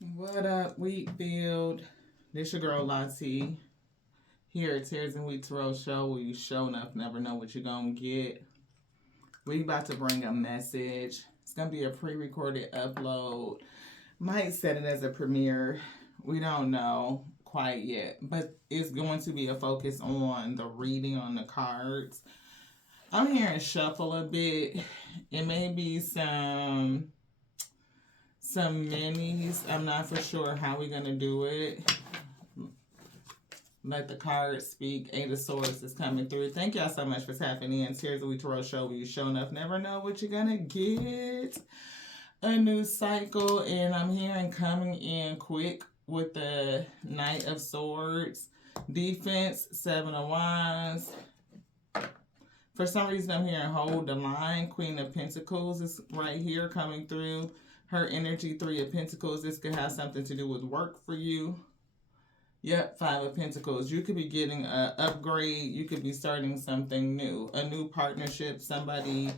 What up, Wheatfield? This your girl Lati here at Tears and Wheat Tarot Show, where you show enough never know what you're gonna get. We about to bring a message. It's gonna be a pre-recorded upload. Might set it as a premiere. We don't know quite yet, but it's going to be a focus on the reading on the cards. I'm hearing shuffle a bit. It may be some minis. I'm not for sure how we're gonna do it. Let the cards speak. Eight of Swords is coming through. Thank y'all so much for tapping in. Tears of Tarot Show, where you show enough never know what you're gonna get. A new cycle, and I'm hearing coming in quick with the Knight of Swords. Defense, Seven of Wands. For some reason, I'm hearing hold the line. Queen of Pentacles is right here coming through. Her energy, Three of Pentacles. This could have something to do with work for you. Yep, Five of Pentacles. You could be getting an upgrade. You could be starting something new. A new partnership. Somebody,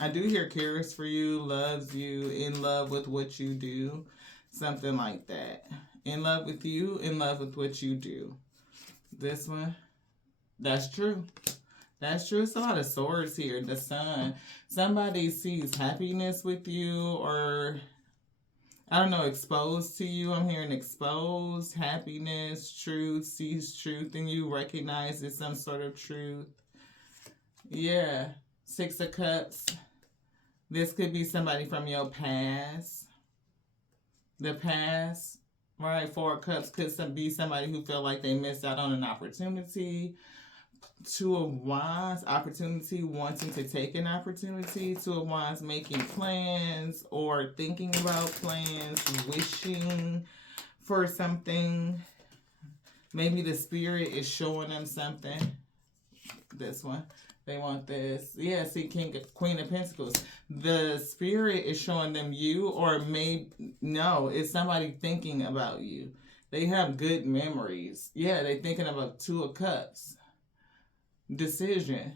I do hear cares for you, loves you, in love with what you do. Something like that. In love with you, in love with what you do. This one, that's true. That's true. It's a lot of swords here. The Sun. Somebody sees happiness with you, or I don't know, exposed to you. I'm hearing exposed, happiness, truth, sees truth in you, recognizes some sort of truth. Yeah. Six of Cups. This could be somebody from your past. The past. Right? Four of Cups could be somebody who felt like they missed out on an opportunity. Two of Wands, opportunity, wanting to take an opportunity. Two of Wands, making plans or thinking about plans, wishing for something. Maybe the spirit is showing them something. This one, they want this. Yeah, see, Queen of Pentacles. The spirit is showing them you, or maybe, no, it's somebody thinking about you. They have good memories. Yeah, they're thinking about Two of Cups. Decision.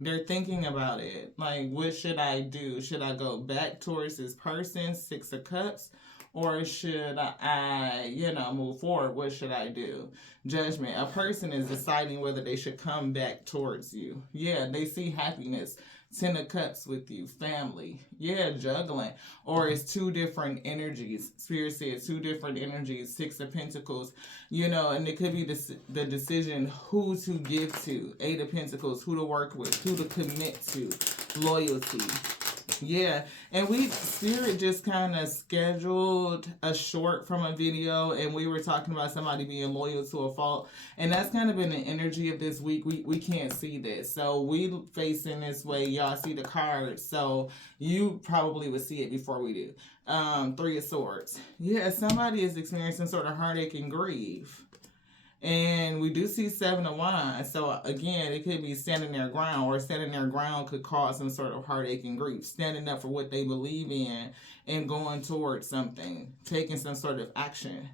They're thinking about it. Like, what should I do? Should I go back towards this person, Six of Cups? Or should I, move forward? What should I do? Judgment. A person is deciding whether they should come back towards you. Yeah, they see happiness. Ten of Cups with you. Family. Yeah, juggling. Or it's two different energies. Spirit said two different energies. Six of Pentacles. And it could be the decision who to give to. Eight of Pentacles. Who to work with. Who to commit to. Loyalty. Yeah, and Spirit just kind of scheduled a short from a video, and we were talking about somebody being loyal to a fault, and that's kind of been the energy of this week. We can't see this, so we facing this way. Y'all see the cards, so you probably would see it before we do. Three of Swords. Yeah, somebody is experiencing sort of heartache and grief. And we do see Seven of Wands. So again, it could be standing their ground, or standing their ground could cause some sort of heartache and grief. Standing up for what they believe in and going towards something, taking some sort of action.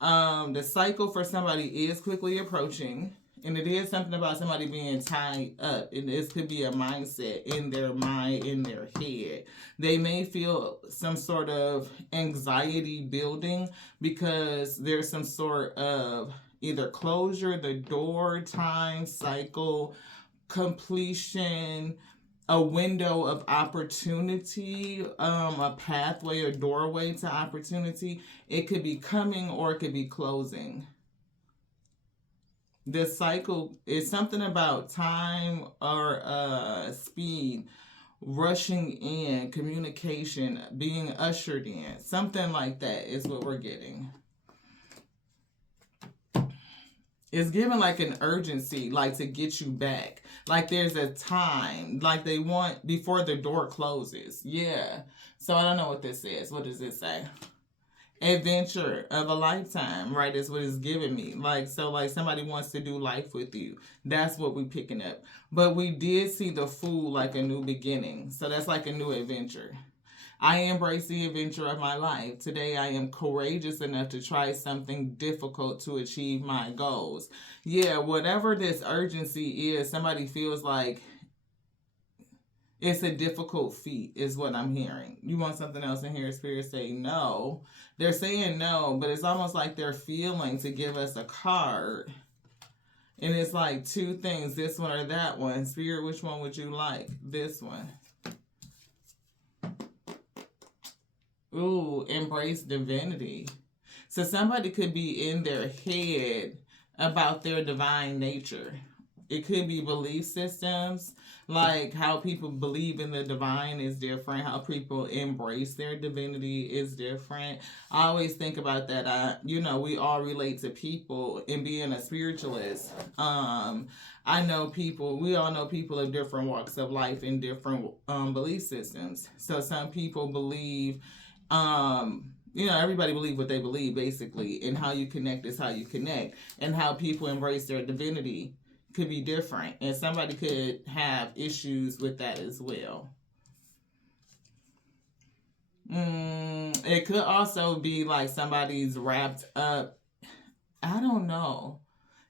The cycle for somebody is quickly approaching. And it is something about somebody being tied up. And this could be a mindset in their mind, in their head. They may feel some sort of anxiety building because there's some sort of either closure, the door, time, cycle, completion, a window of opportunity, a pathway or doorway to opportunity. It could be coming or it could be closing. This cycle is something about time or speed, rushing in, communication, being ushered in. Something like that is what we're getting. It's given like an urgency, like to get you back. Like there's a time, like they want before the door closes. Yeah. So I don't know what this is. What does it say? Adventure of a lifetime, right, is what it's giving me. Like, so like somebody wants to do life with you. That's what we picking up. But we did see the Fool like a new beginning. So that's like a new adventure. I embrace the adventure of my life. Today I am courageous enough to try something difficult to achieve my goals. Yeah, whatever this urgency is, somebody feels like It's a difficult feat, is what I'm hearing. You want something else in here? Spirit say no. They're saying no, but it's almost like they're feeling to give us a card. And it's like two things, this one or that one. Spirit, which one would you like? This one. Ooh, embrace divinity. So somebody could be in their head about their divine nature. It could be belief systems, like how people believe in the divine is different. How people embrace their divinity is different. I always think about that. We all relate to people, and being a spiritualist, I know people, we all know people of different walks of life and different belief systems. So some people believe, everybody believe what they believe, basically, and how you connect is how you connect, and how people embrace their divinity could be different, and somebody could have issues with that as well. It could also be like somebody's wrapped up. I don't know.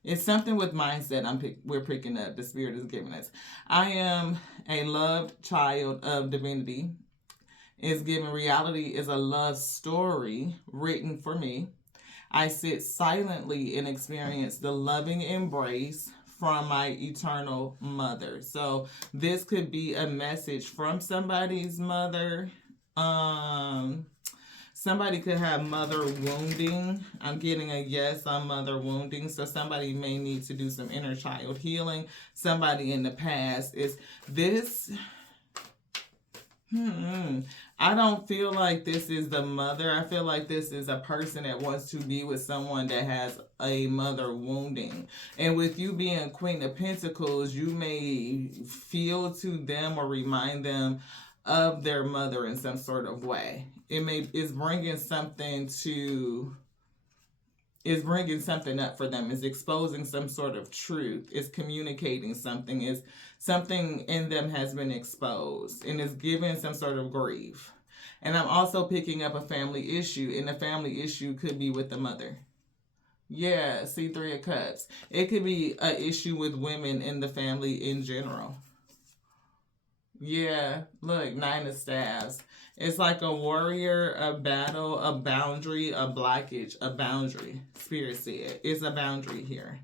It's something with mindset we're picking up. The Spirit is giving us. I am a loved child of divinity. It's given reality is a love story written for me. I sit silently and experience the loving embrace from my eternal mother. So this could be a message from somebody's mother. Somebody could have mother wounding. I'm getting a yes on mother wounding. So somebody may need to do some inner child healing. Somebody in the past is this. I don't feel like this is the mother. I feel like this is a person that wants to be with someone that has a mother wounding. And with you being Queen of Pentacles, you may feel to them or remind them of their mother in some sort of way. It's bringing something up for them. It's exposing some sort of truth. It's communicating something. It's something in them has been exposed, and it's giving some sort of grief. And I'm also picking up a family issue, and the family issue could be with the mother. Yeah, see, 3 of Cups. It could be an issue with women in the family in general. Yeah, look, 9 of Staves. It's like a warrior, a battle, a boundary, a blockage, a boundary. Spirit said it's a boundary here.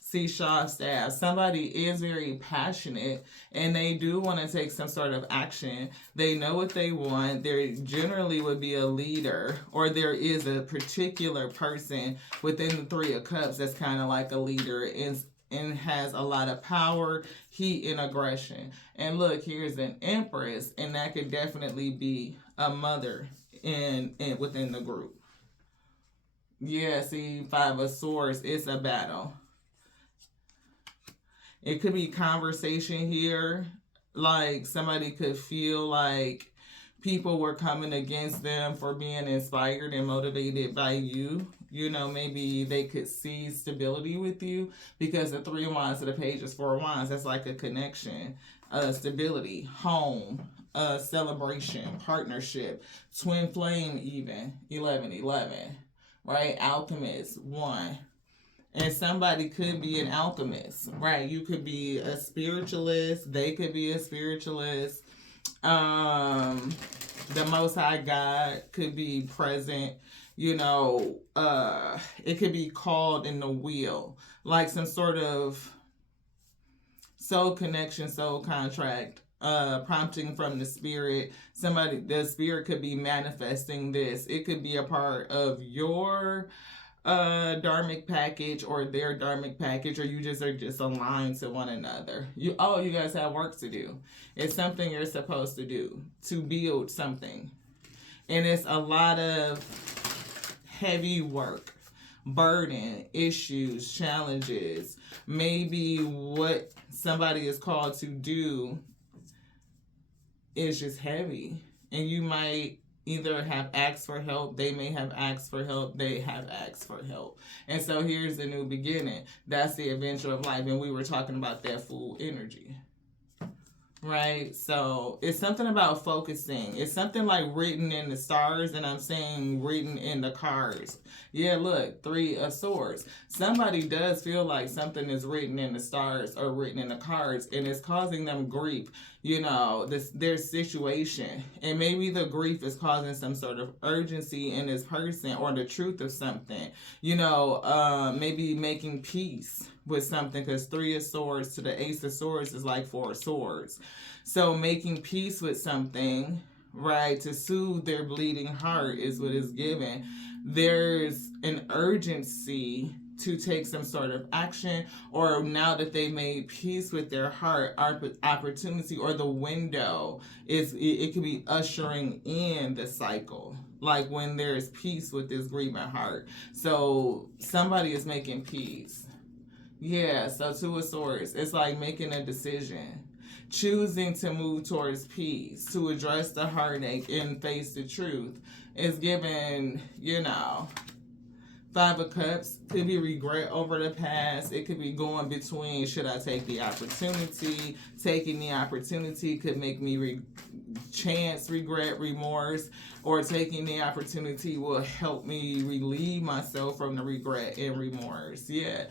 See, Shaw of Staves. Somebody is very passionate, and they do want to take some sort of action. They know what they want. There generally would be a leader, or there is a particular person within the 3 of Cups that's kind of like a leader and has a lot of power, heat, and aggression. And look, here's an Empress, and that could definitely be a mother in within the group. Yeah, see, 5 of Swords, it's a battle. It could be conversation here. Like somebody could feel like people were coming against them for being inspired and motivated by you. Maybe they could see stability with you, because the 3 of Wands to the Page is 4 of Wands. That's like a connection, stability, home, celebration, partnership, twin flame even, 11, right? Alchemist, 1. And somebody could be an alchemist, right? You could be a spiritualist. They could be a spiritualist. The Most High God could be present. It could be called in the wheel, like some sort of soul connection, soul contract, prompting from the Spirit. The Spirit could be manifesting this. It could be a part of your dharmic package or their dharmic package, or you just are just aligned to one another. You guys have work to do. It's something you're supposed to do to build something, and it's a lot of heavy work, burden, issues, challenges. Maybe what somebody is called to do is just heavy, and you might either have asked for help, they may have asked for help, they have asked for help. And so here's the new beginning. That's the adventure of life. And we were talking about that Fool energy. Right? So it's something about focusing. It's something like written in the stars, and I'm saying written in the cards. Yeah, look, 3 of Swords. Somebody does feel like something is written in the stars or written in the cards, and it's causing them grief. their situation, and maybe the grief is causing some sort of urgency in this person, or the truth of something. Maybe making peace with something, because 3 of Swords to the Ace of Swords is like 4 of Swords. So making peace with something, right, to soothe their bleeding heart is what is given. There's an urgency to take some sort of action, or now that they made peace with their heart, opportunity or the window it could be ushering in the cycle, like when there's peace with this grieving heart. So somebody is making peace. Yeah, so 2 of Swords, it's like making a decision, choosing to move towards peace, to address the heartache and face the truth. Is given, 5 of Cups, could be regret over the past. It could be going between, should I take the opportunity? Taking the opportunity could make me chance regret, remorse, or taking the opportunity will help me relieve myself from the regret and remorse. Yeah.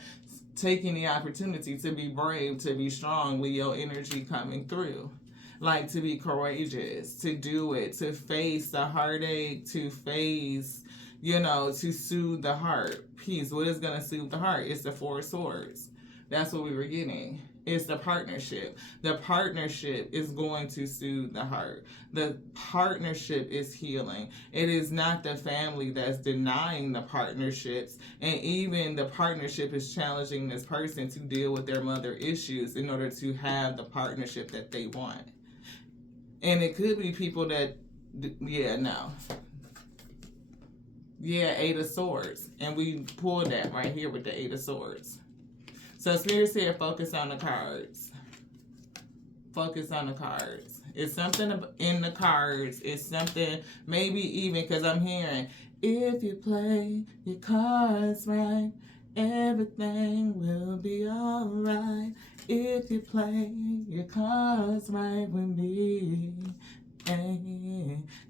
Taking the opportunity to be brave, to be strong, Leo energy coming through. Like to be courageous, to do it, to face the heartache, to face, to soothe the heart. Peace. What is going to soothe the heart? It's the 4 of Swords. That's what we were getting. It's the partnership. The partnership is going to soothe the heart. The partnership is healing. It is not the family that's denying the partnerships. And even the partnership is challenging this person to deal with their mother issues in order to have the partnership that they want. And it could be people that, no. 8 of Swords. And we pulled that right here with the 8 of Swords. So Spirit said focus on the cards. Focus on the cards. It's something in the cards. It's something, maybe even, because I'm hearing, if you play your cards right, everything will be alright. If you play your cards right with me.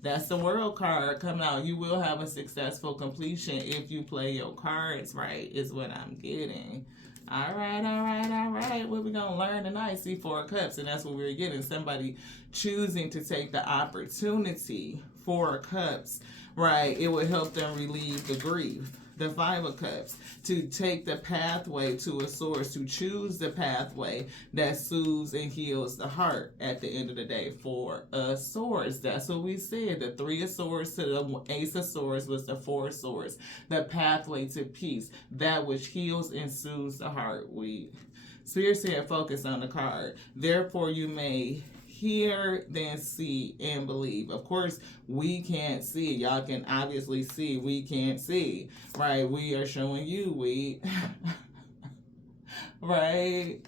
That's the World card coming out. You will have a successful completion if you play your cards right, is what I'm getting. All right. What we going to learn tonight? See, 4 of Cups, and that's what we're getting. Somebody choosing to take the opportunity, 4 of Cups, right? It will help them relieve the grief. The 5 of Cups, to take the pathway, 2 of Swords, to choose the pathway that soothes and heals the heart at the end of the day. 4 of Swords, that's what we said. The 3 of Swords to the Ace of Swords was the 4 of Swords. The pathway to peace, that which heals and soothes the heart. Spirit said focus on the card. Therefore you may hear, then see, and believe. Of course, we can't see. Y'all can obviously see. We can't see. Right? We are showing you. Right?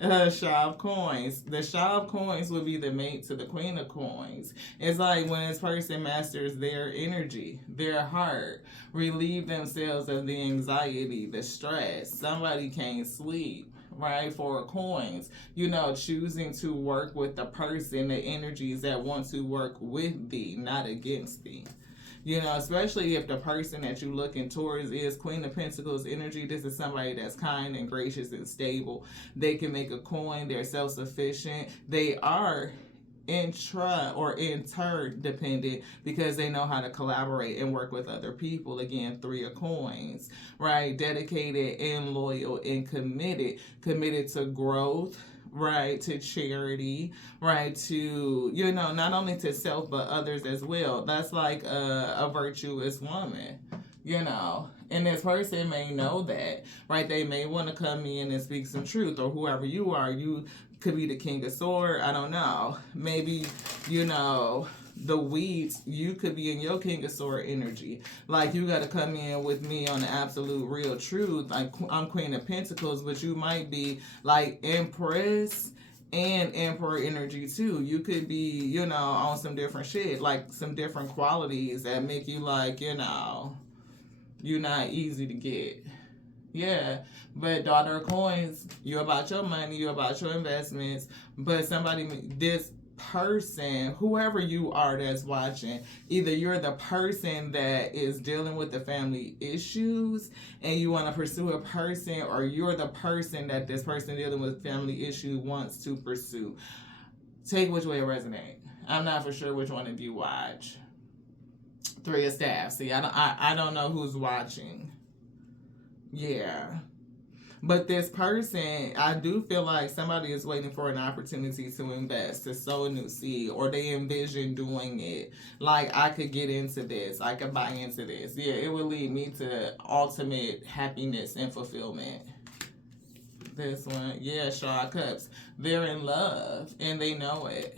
Shah of Coins. The Shah of Coins would be the mate to the Queen of Coins. It's like when this person masters their energy, their heart, relieve themselves of the anxiety, the stress. Somebody can't sleep. Right, 4 of Coins, choosing to work with the person, the energies that want to work with thee, not against thee. Especially if the person that you're looking towards is Queen of Pentacles energy. This is somebody that's kind and gracious and stable. They can make a coin. They're self-sufficient. They are interdependent because they know how to collaborate and work with other people. Again, 3 of Coins, right? Dedicated and loyal and committed to growth, right? To charity, right? To, not only to self, but others as well. That's like a virtuous woman, and this person may know that, right? They may want to come in and speak some truth, or whoever you are, you could be the King of Swords. I don't know. Maybe, the weeds, you could be in your King of Swords energy. Like, you got to come in with me on the absolute real truth. Like, I'm Queen of Pentacles, but you might be like Empress and Emperor energy too. You could be, on some different shit, like some different qualities that make you like, you're not easy to get. Yeah, but Daughter of Coins, you're about your money, you're about your investments, but this person, whoever you are that's watching, either you're the person that is dealing with the family issues and you want to pursue a person, or you're the person that this person dealing with family issue wants to pursue. Take which way it resonates. I'm not for sure which one of you watch. Three of Staffs. See, I don't know who's watching. Yeah. But this person, I do feel like somebody is waiting for an opportunity to invest, to sow a new seed, or they envision doing it. Like, I could get into this. I could buy into this. Yeah, it would lead me to ultimate happiness and fulfillment. This one, yeah, Shaw of Cups. They're in love, and they know it.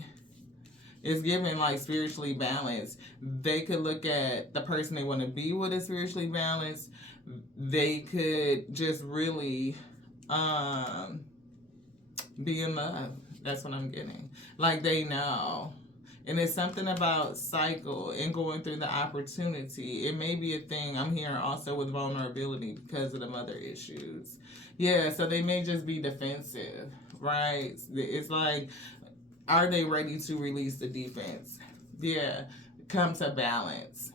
It's given like spiritually balanced. They could look at the person they want to be with as spiritually balanced. They could just really be in love. That's what I'm getting. Like, they know. And it's something about cycle and going through the opportunity. It may be a thing. I'm hearing also with vulnerability because of the mother issues. Yeah, so they may just be defensive, right? It's like, are they ready to release the defense? Yeah, come to balance,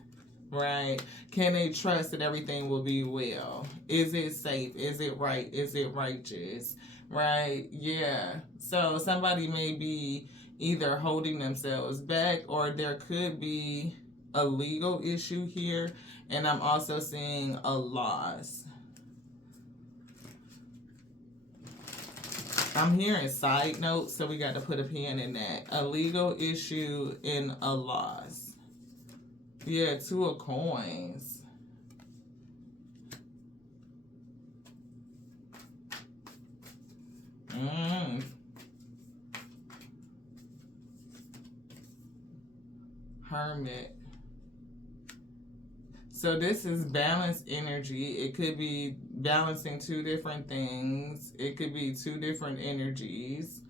right? Can they trust that everything will be well? Is it safe? Is it right? Is it righteous? Right? Yeah. So somebody may be either holding themselves back, or there could be a legal issue here. And I'm also seeing a loss. I'm hearing side notes, so we got to put a pin in that. A legal issue and a loss. Yeah, Two of Coins. Hermit. So this is balanced energy. It could be balancing two different things. It could be two different energies.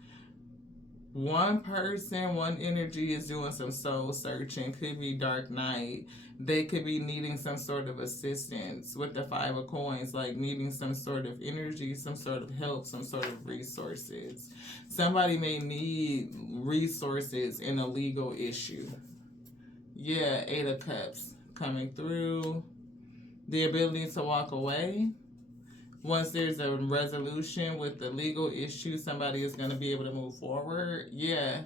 One person, one energy is doing some soul searching. Could be Dark Night. They could be needing some sort of assistance with the Five of Coins, like needing some sort of energy, some sort of help, some sort of resources. Somebody may need resources in a legal issue. Yeah, Eight of Cups coming through. The ability to walk away. Once there's a resolution with the legal issue, somebody is going to be able to move forward. Yeah.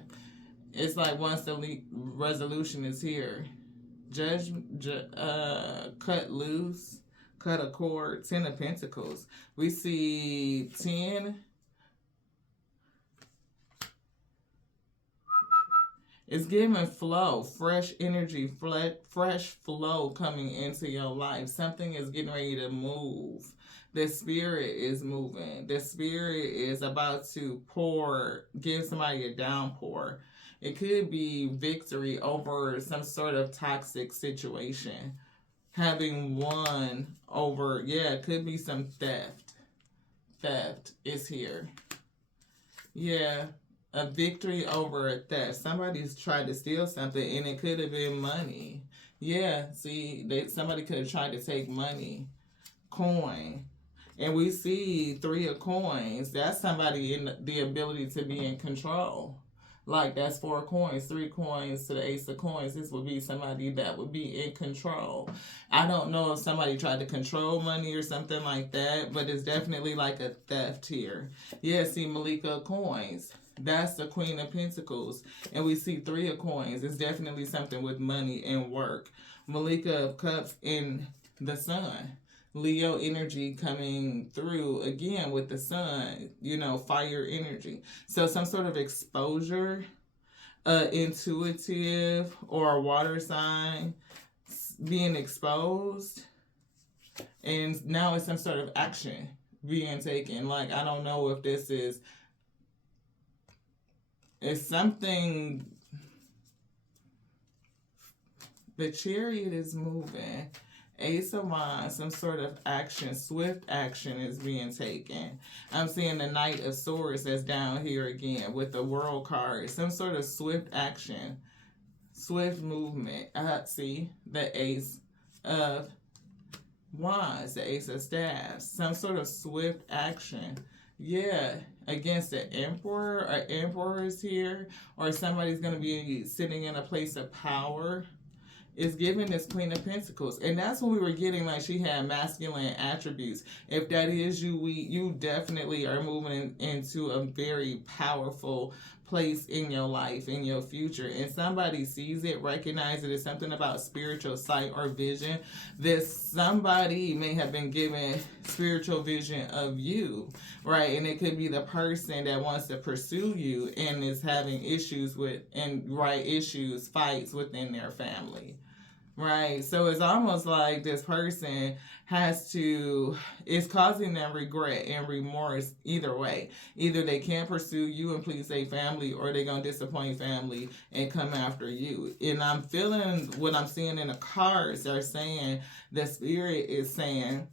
It's like once the resolution is here, cut loose, cut a cord. 10 of Pentacles. We see 10. It's giving flow, fresh energy, fresh flow coming into your life. Something is getting ready to move. The spirit is moving. The spirit is about to give somebody a downpour. It could be victory over some sort of toxic situation. Having won over, yeah, it could be some theft. Theft is here. Yeah. A victory over a theft. Somebody's tried to steal something, and it could have been money. Yeah, see, somebody could have tried to take money. Coin. And we see 3 of Coins. That's somebody in the ability to be in control. Like, that's 4 coins, 3 coins to the Ace of Coins. This would be somebody that would be in control. I don't know if somebody tried to control money or something like that, but it's definitely like a theft here. Yeah, see, Malika of Coins. That's the Queen of Pentacles. And we see 3 of Coins. It's definitely something with money and work. Malika of Cups in the Sun. Leo energy coming through again with the sun, fire energy. So some sort of exposure, intuitive or a water sign being exposed. And now it's some sort of action being taken. Like, I don't know if this is, it's something, the Chariot is moving. Ace of Wands, some sort of action, swift action is being taken. I'm seeing the Knight of Swords that's down here again with the World card. Some sort of swift action, swift movement. See, the Ace of Wands, the Ace of Staffs. Some sort of swift action. Yeah, against the Emperor or Emperors here. Or somebody's going to be sitting in a place of power. Is giving this Queen of Pentacles. And that's when we were getting like she had masculine attributes. If that is you, you definitely are moving into a very powerful place in your life, in your future, and somebody sees it, recognize it as something about spiritual sight or vision, that somebody may have been given spiritual vision of you, right? And it could be the person that wants to pursue you and is having issues with, and right, issues, fights within their family. Right. So it's almost like this person it's causing them regret and remorse either way. Either they can't pursue you and please their family, or they're going to disappoint family and come after you. And I'm feeling what I'm seeing in the cards. They're saying, the spirit is saying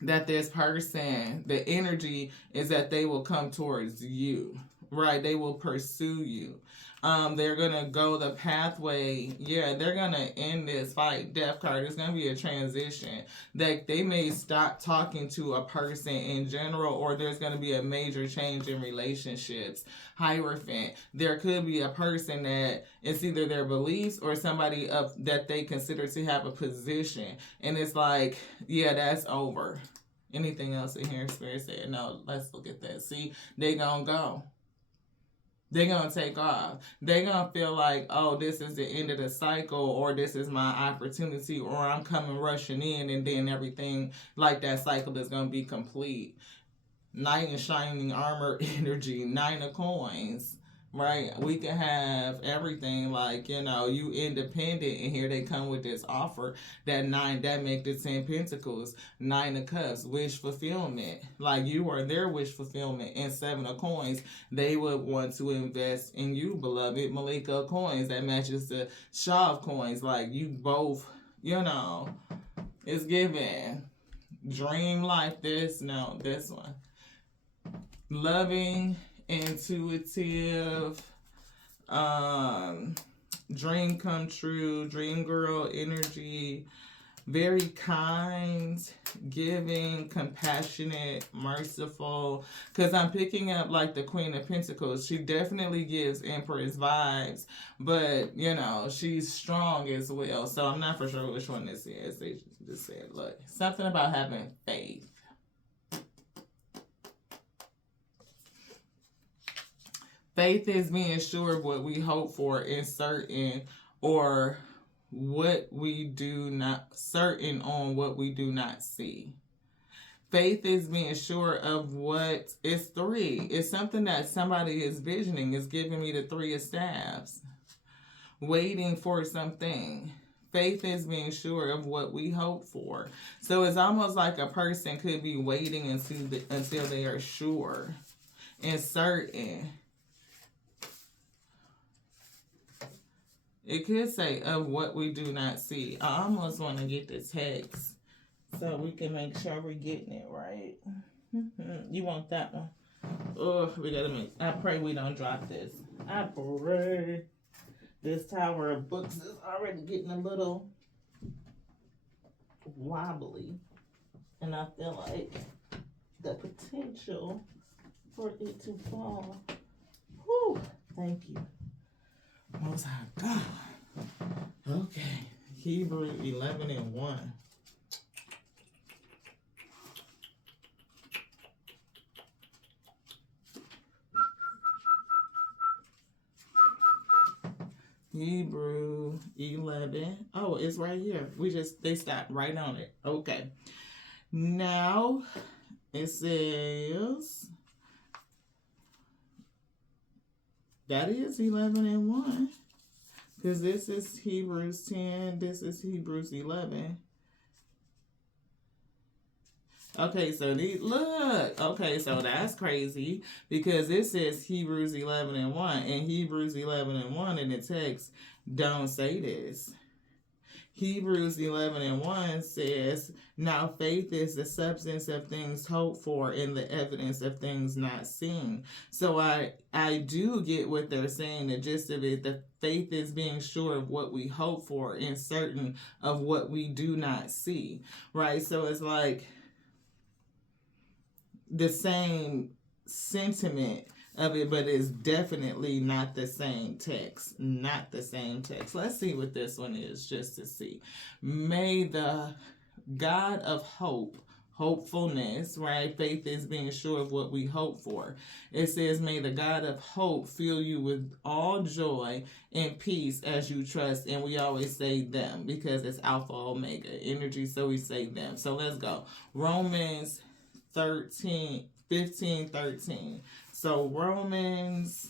that this person, the energy is that they will come towards you. Right. They will pursue you. They're going to go the pathway. Yeah, they're going to end this fight. Death card. It's going to be a transition. That they may stop talking to a person in general, or there's going to be a major change in relationships. Hierophant. There could be a person that it's either their beliefs or somebody up that they consider to have a position. And it's like, yeah, that's over. Anything else in here? Spirit said, no, let's look at that. See, they going to go. They're going to take off. They're going to feel like, oh, this is the end of the cycle, or this is my opportunity, or I'm coming rushing in, and then everything like that cycle is going to be complete. Knight in shining armor energy, 9 of coins, right? We can have everything like, you independent, and here they come with this offer. That 9, that make the 10 pentacles. 9 of cups, wish fulfillment. Like, you are their wish fulfillment. And 7 of coins, they would want to invest in you, beloved. Malika of coins, that matches the Shah of coins. Like, you both, it's given. Dream life, this one. Loving, intuitive, dream come true, dream girl energy, very kind, giving, compassionate, merciful. Because I'm picking up like the Queen of Pentacles. She definitely gives Empress vibes, but she's strong as well. So I'm not for sure which one this is. They just said, look, something about having faith. Faith is being sure of what we hope for and certain, or what we do not, certain on what we do not see. Faith is being sure of what, it's 3. It's something that somebody is visioning. It's giving me the 3 of staves. Waiting for something. Faith is being sure of what we hope for. So it's almost like a person could be waiting until they are sure and certain. It could say of what we do not see. I almost want to get the text so we can make sure we're getting it right. You want that one? Oh, we gotta I pray we don't drop this. I pray. This tower of books is already getting a little wobbly. And I feel like the potential for it to fall. Whew, thank you. Most High God. Okay. Hebrew 11 and 1. Hebrew 11. Oh, it's right here. They stopped right on it. Okay. Now it says that is 11 and 1. Because this is Hebrews 10. This is Hebrews 11. Okay, so look. Okay, so that's crazy. Because this says Hebrews 11 and 1. And Hebrews 11 and 1 in the text don't say this. Hebrews 11 and 1 says, now faith is the substance of things hoped for and the evidence of things not seen. So I do get what they're saying, the gist of it. The faith is being sure of what we hope for and certain of what we do not see, right? So it's like the same sentiment of it, but it's definitely not the same text. Not the same text. Let's see what this one is, just to see. May the God of hope hopefulness, right? Faith is being sure of what we hope for. It says, may the God of hope fill you with all joy and peace as you trust. And we always say them because it's Alpha, Omega energy. So we say them. So let's go. Romans 15:13. So Romans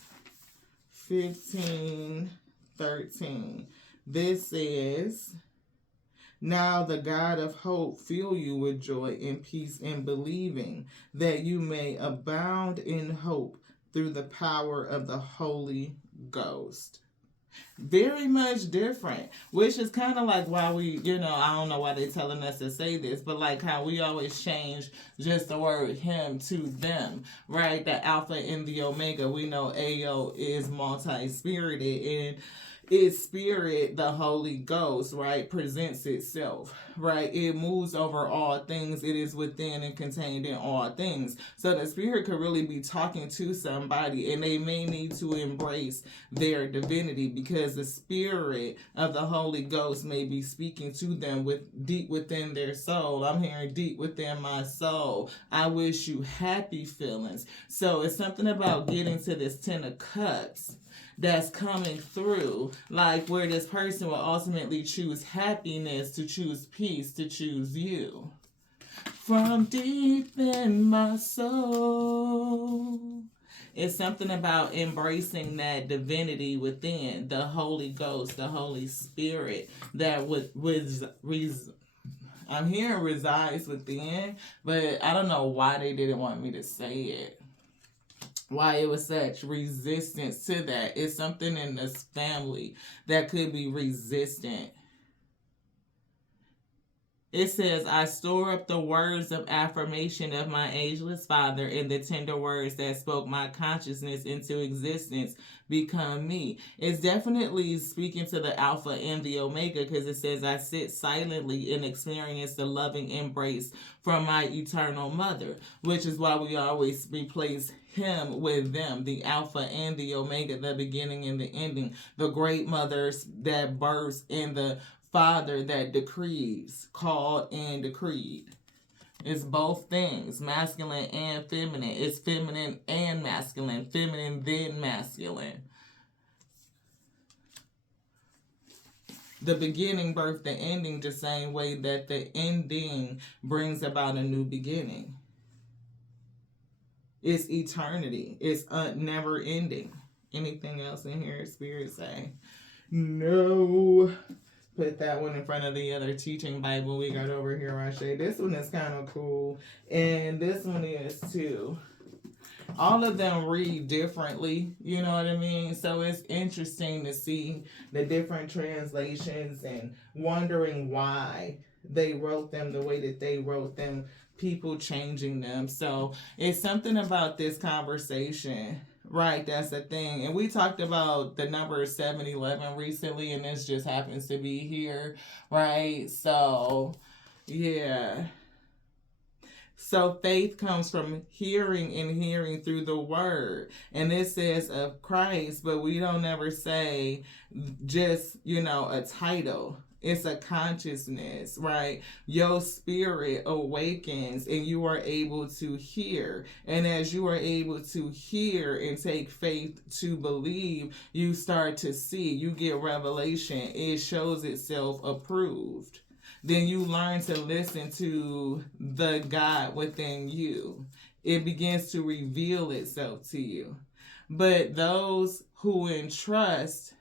15:13. This is, now the God of hope fill you with joy and peace in believing, that you may abound in hope through the power of the Holy Ghost. Very much different, which is kind of like why we, I don't know why they're telling us to say this, but like how we always change just the word him to them, right? The Alpha and the Omega. We know AO is multi-spirited, and its spirit, the Holy Ghost, right, presents itself, right? It moves over all things. It is within and contained in all things. So the spirit could really be talking to somebody, and they may need to embrace their divinity because the spirit of the Holy Ghost may be speaking to them with deep within their soul. I'm hearing deep within my soul. I wish you happy feelings. So it's something about getting to this 10 of Cups that's coming through, like where this person will ultimately choose happiness, to choose peace, to choose you. From deep in my soul. It's something about embracing that divinity within, the Holy Ghost, the Holy Spirit that I'm hearing resides within, but I don't know why they didn't want me to say it. Why it was such resistance to that. It's something in this family that could be resistant. It says, I store up the words of affirmation of my ageless father, and the tender words that spoke my consciousness into existence become me. It's definitely speaking to the Alpha and the Omega, because it says, I sit silently and experience the loving embrace from my eternal mother, which is why we always replace him with them, the Alpha and the Omega, the beginning and the ending, the great mothers that births and the Father that decrees, called and decreed. It's both things, masculine and feminine. It's feminine and masculine, feminine then masculine. The beginning birthed the ending the same way that the ending brings about a new beginning. It's eternity. It's never ending. Anything else in here, Spirit say? No. Put that one in front of the other teaching Bible we got over here, Rashay. This one is kind of cool. And this one is too. All of them read differently, you know what I mean? So it's interesting to see the different translations and wondering why they wrote them the way that they wrote them, people changing them. So it's something about this conversation. Right, that's the thing. And we talked about the number 711 recently, and this just happens to be here, right? So, yeah. So faith comes from hearing, and hearing through the word. And it says of Christ, but we don't ever say just, a title. It's a consciousness, right? Your spirit awakens and you are able to hear. And as you are able to hear and take faith to believe, you start to see. You get revelation. It shows itself approved. Then you learn to listen to the God within you. It begins to reveal itself to you. But those who trust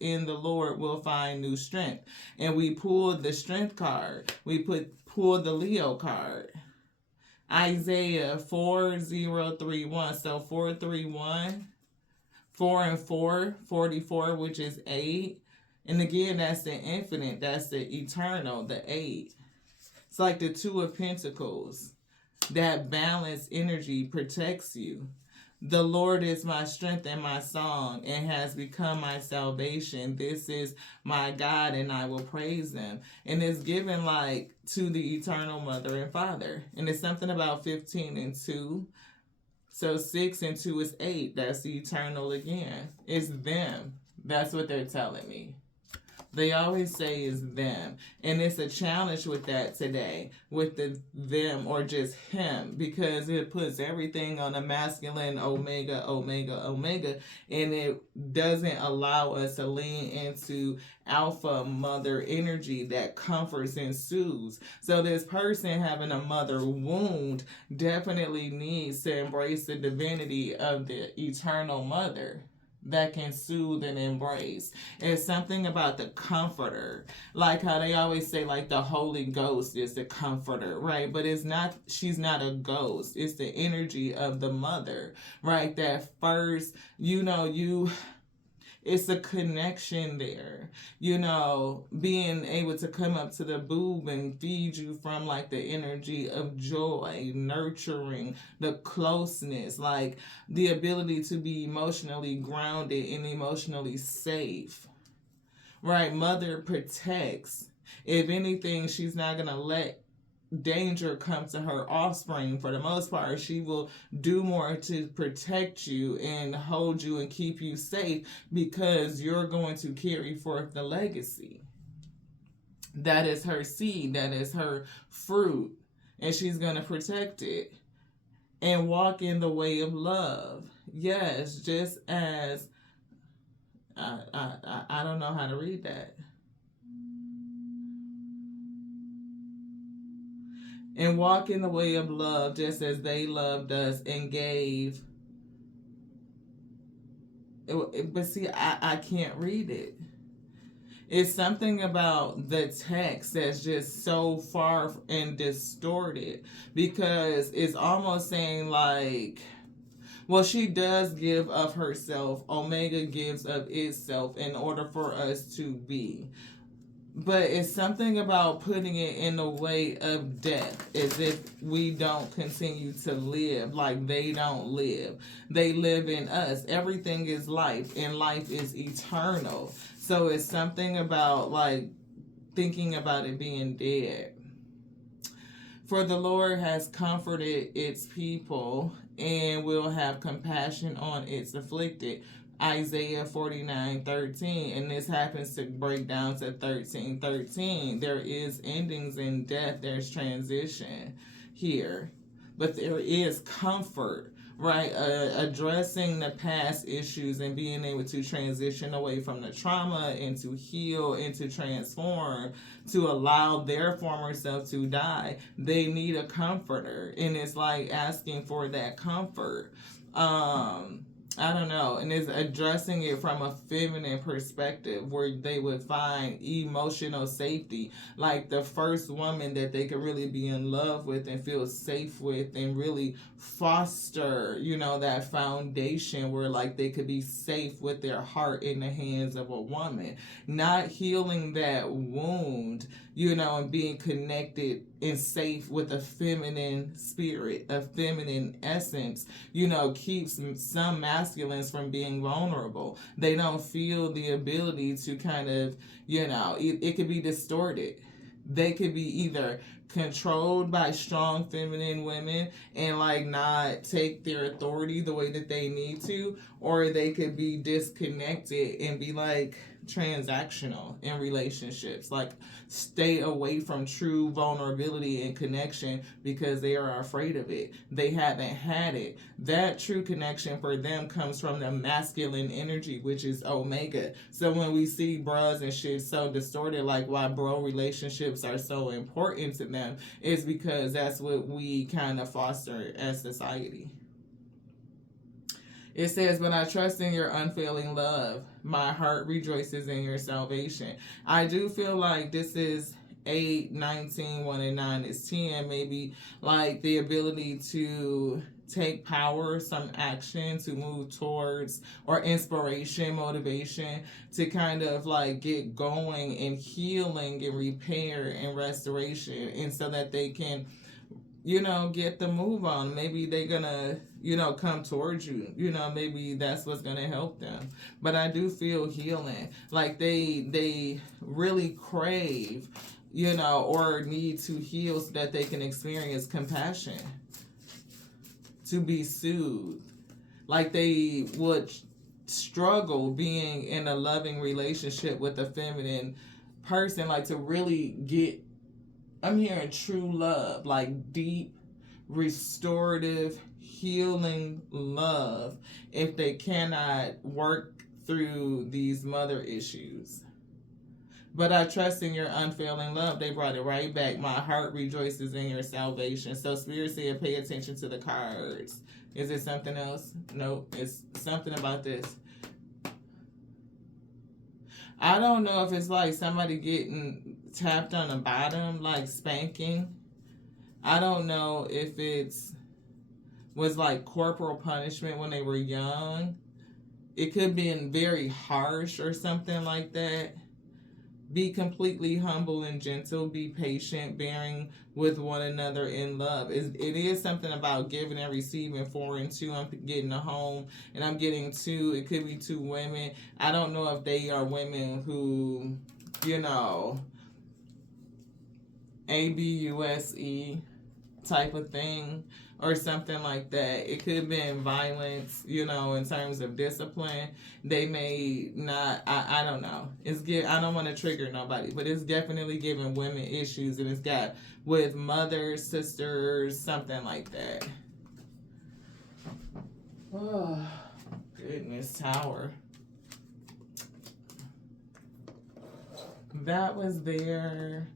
in the Lord will find new strength. And we pulled the strength card. We pulled the Leo card. Isaiah 4031. So 431, 4 and 4, 44, which is 8. And again, that's the infinite. That's the eternal, the 8. It's like the 2 of Pentacles. That balanced energy protects you. The Lord is my strength and my song, and has become my salvation. This is my God, and I will praise him. And it's given like to the eternal mother and father. And it's something about 15 and 2. So 6 and 2 is 8. That's the eternal again. It's them. That's what they're telling me. They always say is them. And it's a challenge with that today, with the them or just him, because it puts everything on a masculine omega, omega, omega, and it doesn't allow us to lean into alpha mother energy that comforts and soothes. So this person having a mother wound definitely needs to embrace the divinity of the eternal mother that can soothe and embrace. It's something about the comforter. Like how they always say, like, the Holy Ghost is the comforter, right? But it's not, she's not a ghost. It's the energy of the mother, right? That first, it's a connection there, being able to come up to the boob and feed you from like the energy of joy, nurturing, the closeness, like the ability to be emotionally grounded and emotionally safe, right? Mother protects. If anything, she's not going to let danger come to her offspring. For the most part, she will do more to protect you and hold you and keep you safe because you're going to carry forth the legacy. That is her seed, that is her fruit, and she's going to protect it and walk in the way of love. Yes, just as I don't know how to read that. And walk in the way of love just as they loved us and gave. But see, I can't read it. It's something about the text that's just so far and distorted, because it's almost saying like, well, she does give of herself. Omega gives of itself in order for us to be. But it's something about putting it in the way of death, as if we don't continue to live like they don't live. They live in us. Everything is life, and life is eternal. So it's something about like thinking about it being dead. For the Lord has comforted its people and will have compassion on its afflicted. Isaiah 49:13, and this happens to break down to 13:13. There is endings in death, there's transition here, but there is comfort, right? Addressing the past issues and being able to transition away from the trauma and to heal and to transform, to allow their former self to die. They need a comforter, and it's like asking for that comfort. I don't know, and it's addressing it from a feminine perspective where they would find emotional safety, like the first woman that they could really be in love with and feel safe with and really foster, that foundation where like they could be safe with their heart in the hands of a woman, not healing that wound, and being connected and safe with a feminine spirit, a feminine essence, keeps some masculines from being vulnerable. They don't feel the ability to kind of, it could be distorted. They could be either controlled by strong feminine women and like not take their authority the way that they need to, or they could be disconnected and be like transactional in relationships, like stay away from true vulnerability and connection because they are afraid of it. They haven't had it. That true connection for them comes from the masculine energy, which is omega. So when we see bros and shit so distorted, like why bro relationships are so important to them, is because that's what we kind of foster as society. It says, but I trust in your unfailing love. My heart rejoices in your salvation. I do feel like this is 8, 19, 1 and 9 is 10. Maybe like the ability to take power, some action to move towards, or inspiration, motivation to kind of like get going and healing and repair and restoration, and so that they can get the move on. Maybe they're gonna, come towards you. Maybe that's what's gonna help them. But I do feel healing. Like they really crave, or need to heal so that they can experience compassion, to be soothed. Like they would struggle being in a loving relationship with a feminine person, like to really get, I'm hearing true love, like deep, restorative, healing love, if they cannot work through these mother issues. But I trust in your unfailing love. They brought it right back. My heart rejoices in your salvation. So Spirit said, pay attention to the cards. Is it something else? Nope. It's something about this. I don't know if it's like somebody getting tapped on the bottom, like spanking. I don't know if was like corporal punishment when they were young. It could have been very harsh or something like that. Be completely humble and gentle. Be patient, bearing with one another in love. It is something about giving and receiving. 4 and 2. I'm getting a home, and I'm getting 2. It could be 2 women. I don't know if they are women who, ABUSE type of thing or something like that. It could have been violence, in terms of discipline. They may not, I don't know. I don't want to trigger nobody, but it's definitely giving women issues, and it's got with mothers, sisters, something like that. Oh, goodness, Tower. That was there.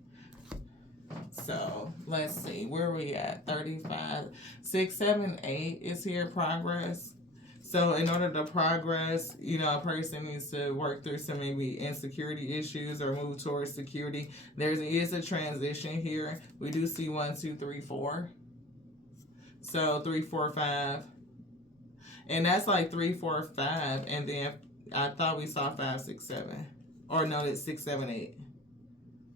So let's see, where are we at? 35, 6, 7, 8 is here. Progress. So in order to progress, a person needs to work through some maybe insecurity issues or move towards security. There is a transition here. We do see 1, 2, 3, 4. So 3, 4, 5, and that's like 3, 4, 5, and then I thought we saw 5, 6, 7, or no, it's 6, 7, 8.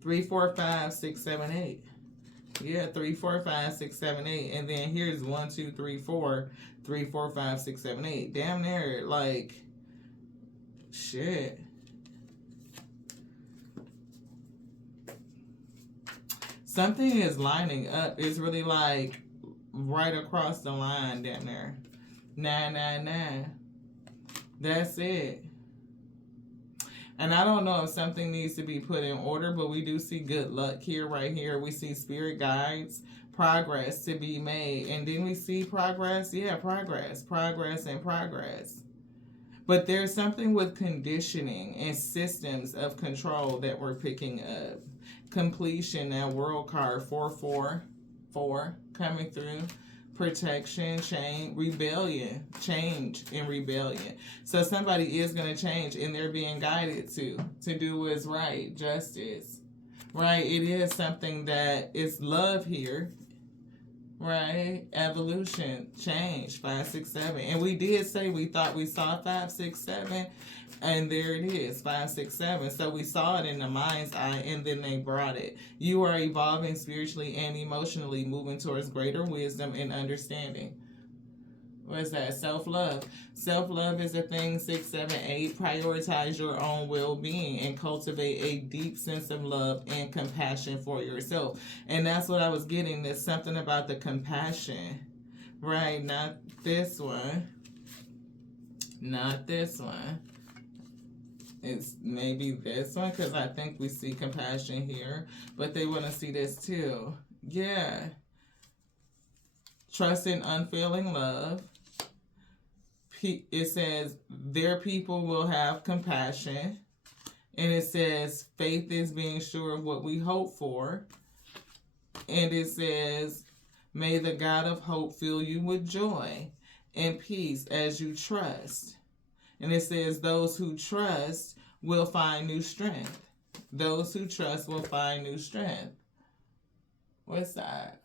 3, 4, 5, 6, 7, 8. Yeah, 3, 4, 5, 6, 7, 8. And then here's 1, 2, 3, 4. 3, 4, 5, 6, 7, 8. Damn near, like, shit. Something is lining up. It's really like right across the line, damn near. 9, 9, 9. That's it. And I don't know if something needs to be put in order, but we do see good luck here, right here. We see spirit guides, progress to be made. And then we see progress. Yeah, progress, and progress. But there's something with conditioning and systems of control that we're picking up. Completion, that world card, 4, 4, 4, coming through. Protection, change, rebellion, change and rebellion. So somebody is going to change, and they're being guided to do what's right, justice, right? It is something that is love here, right? Evolution, change, 5, 6, 7. And we did say we thought we saw 5, 6, 7, and there it is, 5, 6, 7. So we saw it in the mind's eye, and then they brought it. You are evolving spiritually and emotionally, moving towards greater wisdom and understanding. What is that? Self-love. Self-love is a thing. 6, 7, 8. Prioritize your own well-being and cultivate a deep sense of love and compassion for yourself. And that's what I was getting. There's something about the compassion, right? Not this one. Not this one. It's maybe this one, because I think we see compassion here, but they want to see this too. Yeah. Trust in unfailing love. It says their people will have compassion. And it says faith is being sure of what we hope for. And it says, may the God of hope fill you with joy and peace as you trust. And it says those who trust will find new strength. Those who trust will find new strength. What's that?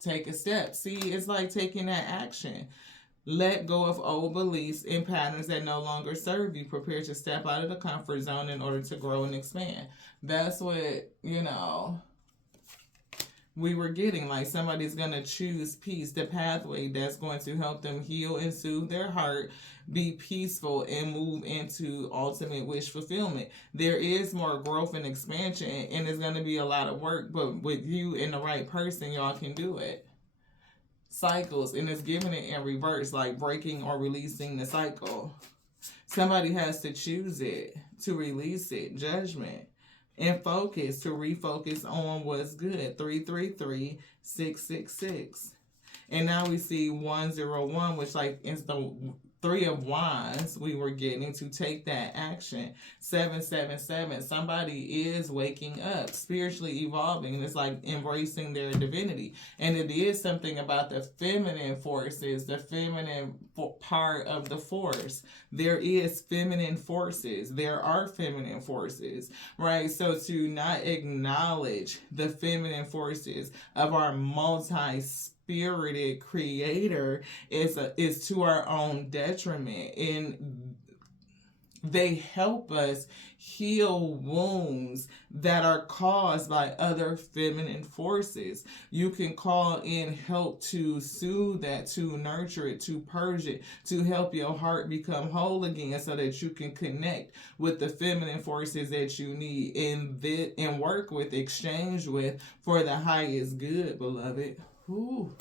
Take a step. See, it's like taking that action. Let go of old beliefs and patterns that no longer serve you. Prepare to step out of the comfort zone in order to grow and expand. That's what, we were getting. Like, somebody's going to choose peace, the pathway that's going to help them heal and soothe their heart, be peaceful, and move into ultimate wish fulfillment. There is more growth and expansion, and it's going to be a lot of work, but with you and the right person, y'all can do it. cycles, and it's giving it in reverse, like breaking or releasing the cycle. Somebody has to choose it, to release it, judgment, and focus, to refocus on what's good. 333 666. And now we see 101, which like is the Three of Wands we were getting to take that action. 777. Somebody is waking up, spiritually evolving, and it's like embracing their divinity. And it is something about the feminine forces, the feminine part of the force. There is feminine forces. There are feminine forces, right? So to not acknowledge the feminine forces of our multi-spirited creator is to our own detriment, and they help us heal wounds that are caused by other feminine forces. You can call in help to soothe that, to nurture it, to purge it, to help your heart become whole again so that you can connect with the feminine forces that you need and work with, exchange with for the highest good, beloved. Ooh,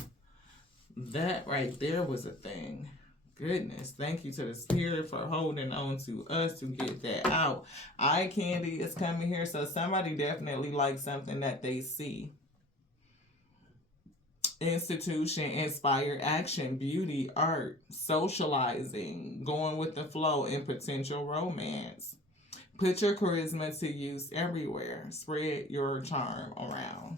that right there was a thing. Goodness, thank you to the spirit for holding on to us to get that out. Eye candy is coming here, so somebody definitely likes something that they see. Institution, inspired action, beauty, art, socializing, going with the flow, and potential romance. Put your charisma to use everywhere. Spread your charm around.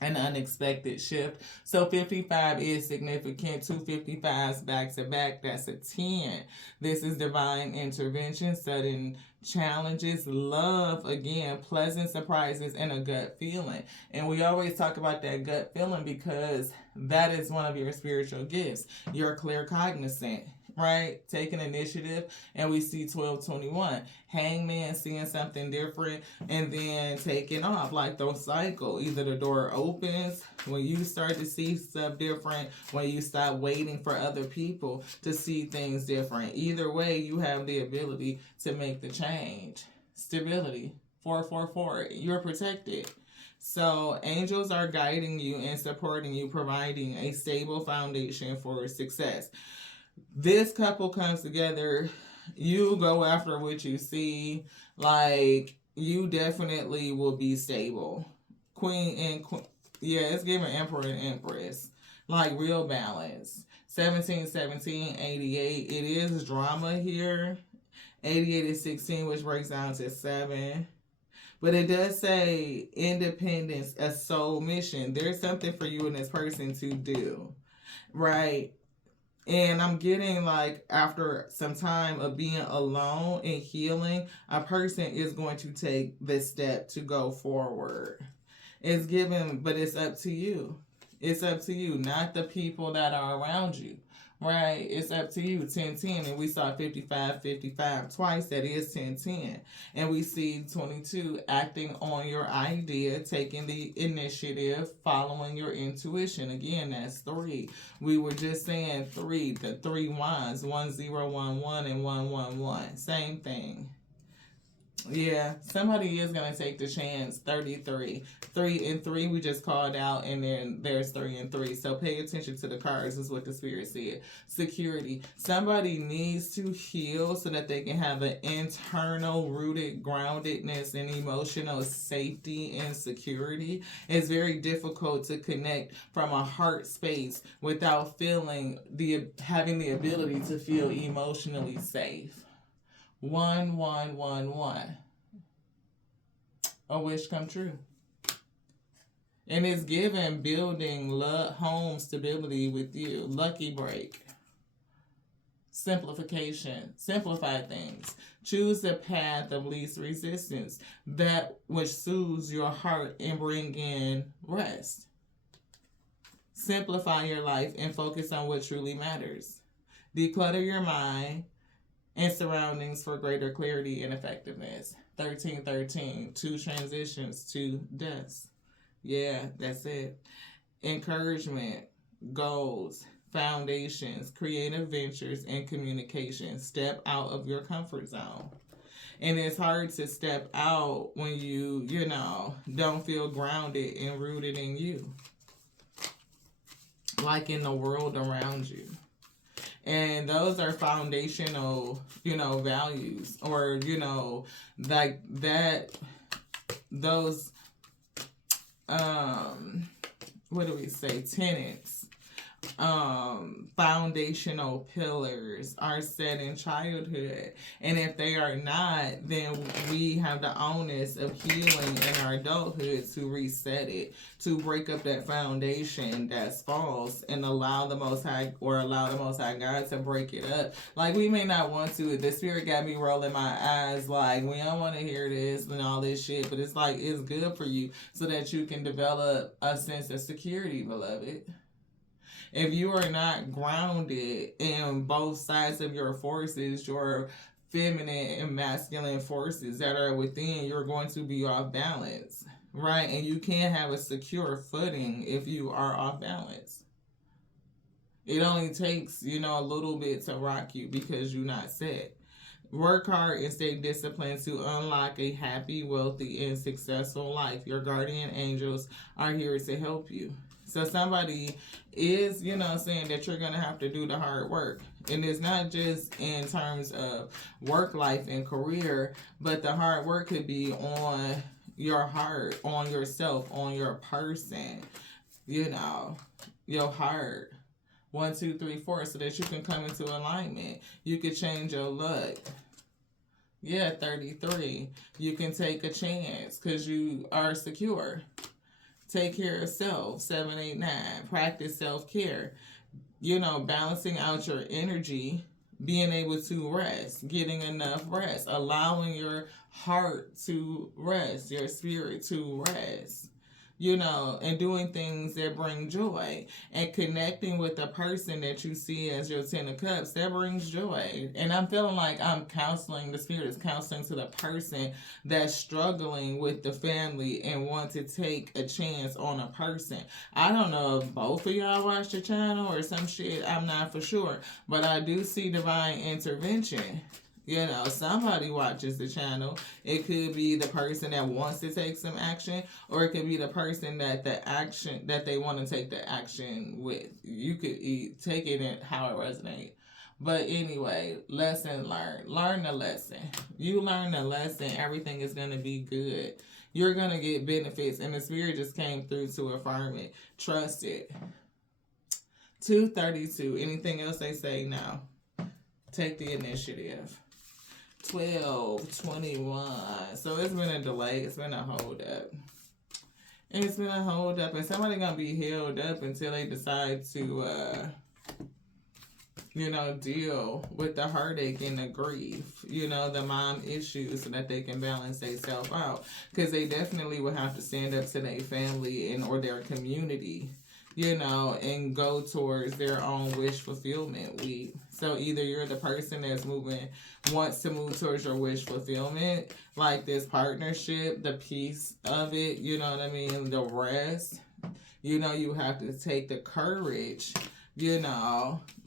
An unexpected shift. So 55 is significant. 2 55s back to back. That's a 10. This is divine intervention, sudden challenges, love, again, pleasant surprises, and a gut feeling. And we always talk about that gut feeling because that is one of your spiritual gifts. You're claircognizant, right? Taking initiative, and we see 1221. Hangman, seeing something different, and then taking off, like the cycle. Either the door opens when you start to see stuff different, when you stop waiting for other people to see things different. Either way, you have the ability to make the change. Stability, 444. You're protected. So angels are guiding you and supporting you, providing a stable foundation for success. This couple comes together. You go after what you see. Like, you definitely will be stable. Queen and queen. Yeah, it's giving Emperor and Empress. Like, real balance. 17, 88. It is drama here. 88 is 16, which breaks down to 7. But it does say independence, a soul mission. There's something for you and this person to do, right? And I'm getting like after some time of being alone and healing, a person is going to take this step to go forward. It's given, but it's up to you. It's up to you, not the people that are around you, right? It's up to you. 1010, and we saw 55 twice. That is 1010. And we see 22, acting on your idea, taking the initiative, following your intuition. Again, that's 3. We were just saying 3, the 3 wands, 1011 and 111. Same thing. Yeah, somebody is going to take the chance. 33. 3 and 3 we just called out, and then there's 3 and 3. So pay attention to the cards is what the spirit said. Security. Somebody needs to heal so that they can have an internal rooted groundedness and emotional safety and security. It's very difficult to connect from a heart space without having the ability to feel emotionally safe. 1111. A wish come true. And it's given building love, home stability with you. Lucky break. Simplification. Simplify things. Choose the path of least resistance. That which soothes your heart and bring in rest. Simplify your life and focus on what truly matters. Declutter your mind and surroundings for greater clarity and effectiveness. 1313, 2 transitions, 2 deaths. Yeah, that's it. Encouragement, goals, foundations, creative ventures, and communication. Step out of your comfort zone. And it's hard to step out when you don't feel grounded and rooted in you. like in the world around you. And those are foundational, values, or, like that, those, what do we say, tenets, foundational pillars are set in childhood. And if they are not, then we have the onus of healing in our adulthood to reset it, to break up that foundation that's false and allow the Most High God to break it up. Like, we may not want to. The Spirit got me rolling my eyes like, we don't want to hear this and all this shit, but it's like, it's good for you so that you can develop a sense of security, beloved. If you are not grounded in both sides of your forces, your feminine and masculine forces that are within, you're going to be off balance, right? And you can't have a secure footing if you are off balance. It only takes, a little bit to rock you because you're not set. Work hard and stay disciplined to unlock a happy, wealthy, and successful life. Your guardian angels are here to help you. So somebody is, saying that you're going to have to do the hard work. And it's not just in terms of work life and career, but the hard work could be on your heart, on yourself, on your person, your heart. 1, 2, 3, 4, so that you can come into alignment. You could change your luck. Yeah, 33. You can take a chance because you are secure. Take care of self. 7, 8, 9. Practice self-care. Balancing out your energy, being able to rest, getting enough rest, allowing your heart to rest, your spirit to rest. And doing things that bring joy, and connecting with the person that you see as your 10 of Cups, that brings joy. And I'm feeling like I'm counseling, the Spirit is counseling to the person that's struggling with the family and want to take a chance on a person. I don't know if both of y'all watch the channel or some shit, I'm not for sure, but I do see divine intervention. Somebody watches the channel. It could be the person that wants to take some action, or it could be the person that they want to take the action with. You could take it in how it resonates. But anyway, lesson learned. Learn the lesson. You learn the lesson, everything is going to be good. You're going to get benefits, and the Spirit just came through to affirm it. Trust it. 232. Anything else they say now? Take the initiative. 12, 21. So it's been a delay. It's been a hold up. It's been a hold up. And somebody's going to be held up until they decide to, deal with the heartache and the grief, the mom issues, so that they can balance themselves out. Because they definitely will have to stand up to their family or their community, and go towards their own wish fulfillment week. So either you're the person that's wants to move towards your wish fulfillment, like this partnership, the peace of it, the rest, you have to take the courage,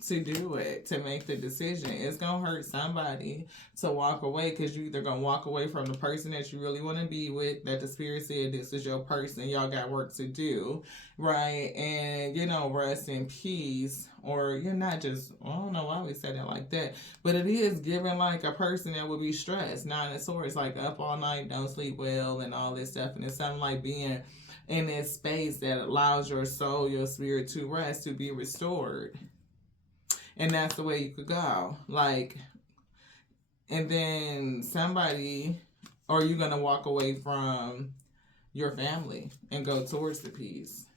to do it, to make the decision. It's going to hurt somebody to walk away, because you're either going to walk away from the person that you really want to be with, that the Spirit said this is your person, y'all got work to do, right? And, rest in peace. Or you're not just, I don't know why we said it like that, but it is given like a person that would be stressed. 9 of Swords, like up all night, don't sleep well, and all this stuff. And it's something like being in this space that allows your soul, your spirit to rest, to be restored. And that's the way you could go. Like, and then somebody, or you're going to walk away from your family and go towards the peace.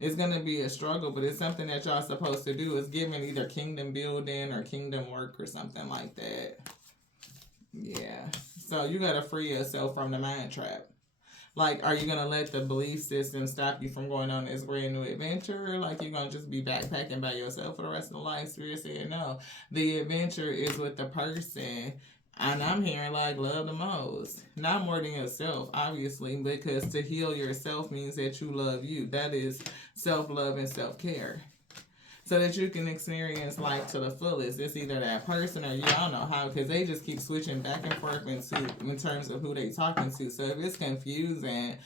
It's going to be a struggle, but it's something that y'all supposed to do. It's giving either kingdom building or kingdom work or something like that. Yeah. So you got to free yourself from the mind trap. Like, are you going to let the belief system stop you from going on this brand new adventure? Like, you're going to just be backpacking by yourself for the rest of the life? Spirit said no. The adventure is with the person. And I'm hearing, like, love the most. Not more than yourself, obviously, because to heal yourself means that you love you. That is self-love and self-care. so that you can experience life to the fullest. It's either that person or you. I don't know how, because they just keep switching back and forth in terms of who they talking to. So if it's confusing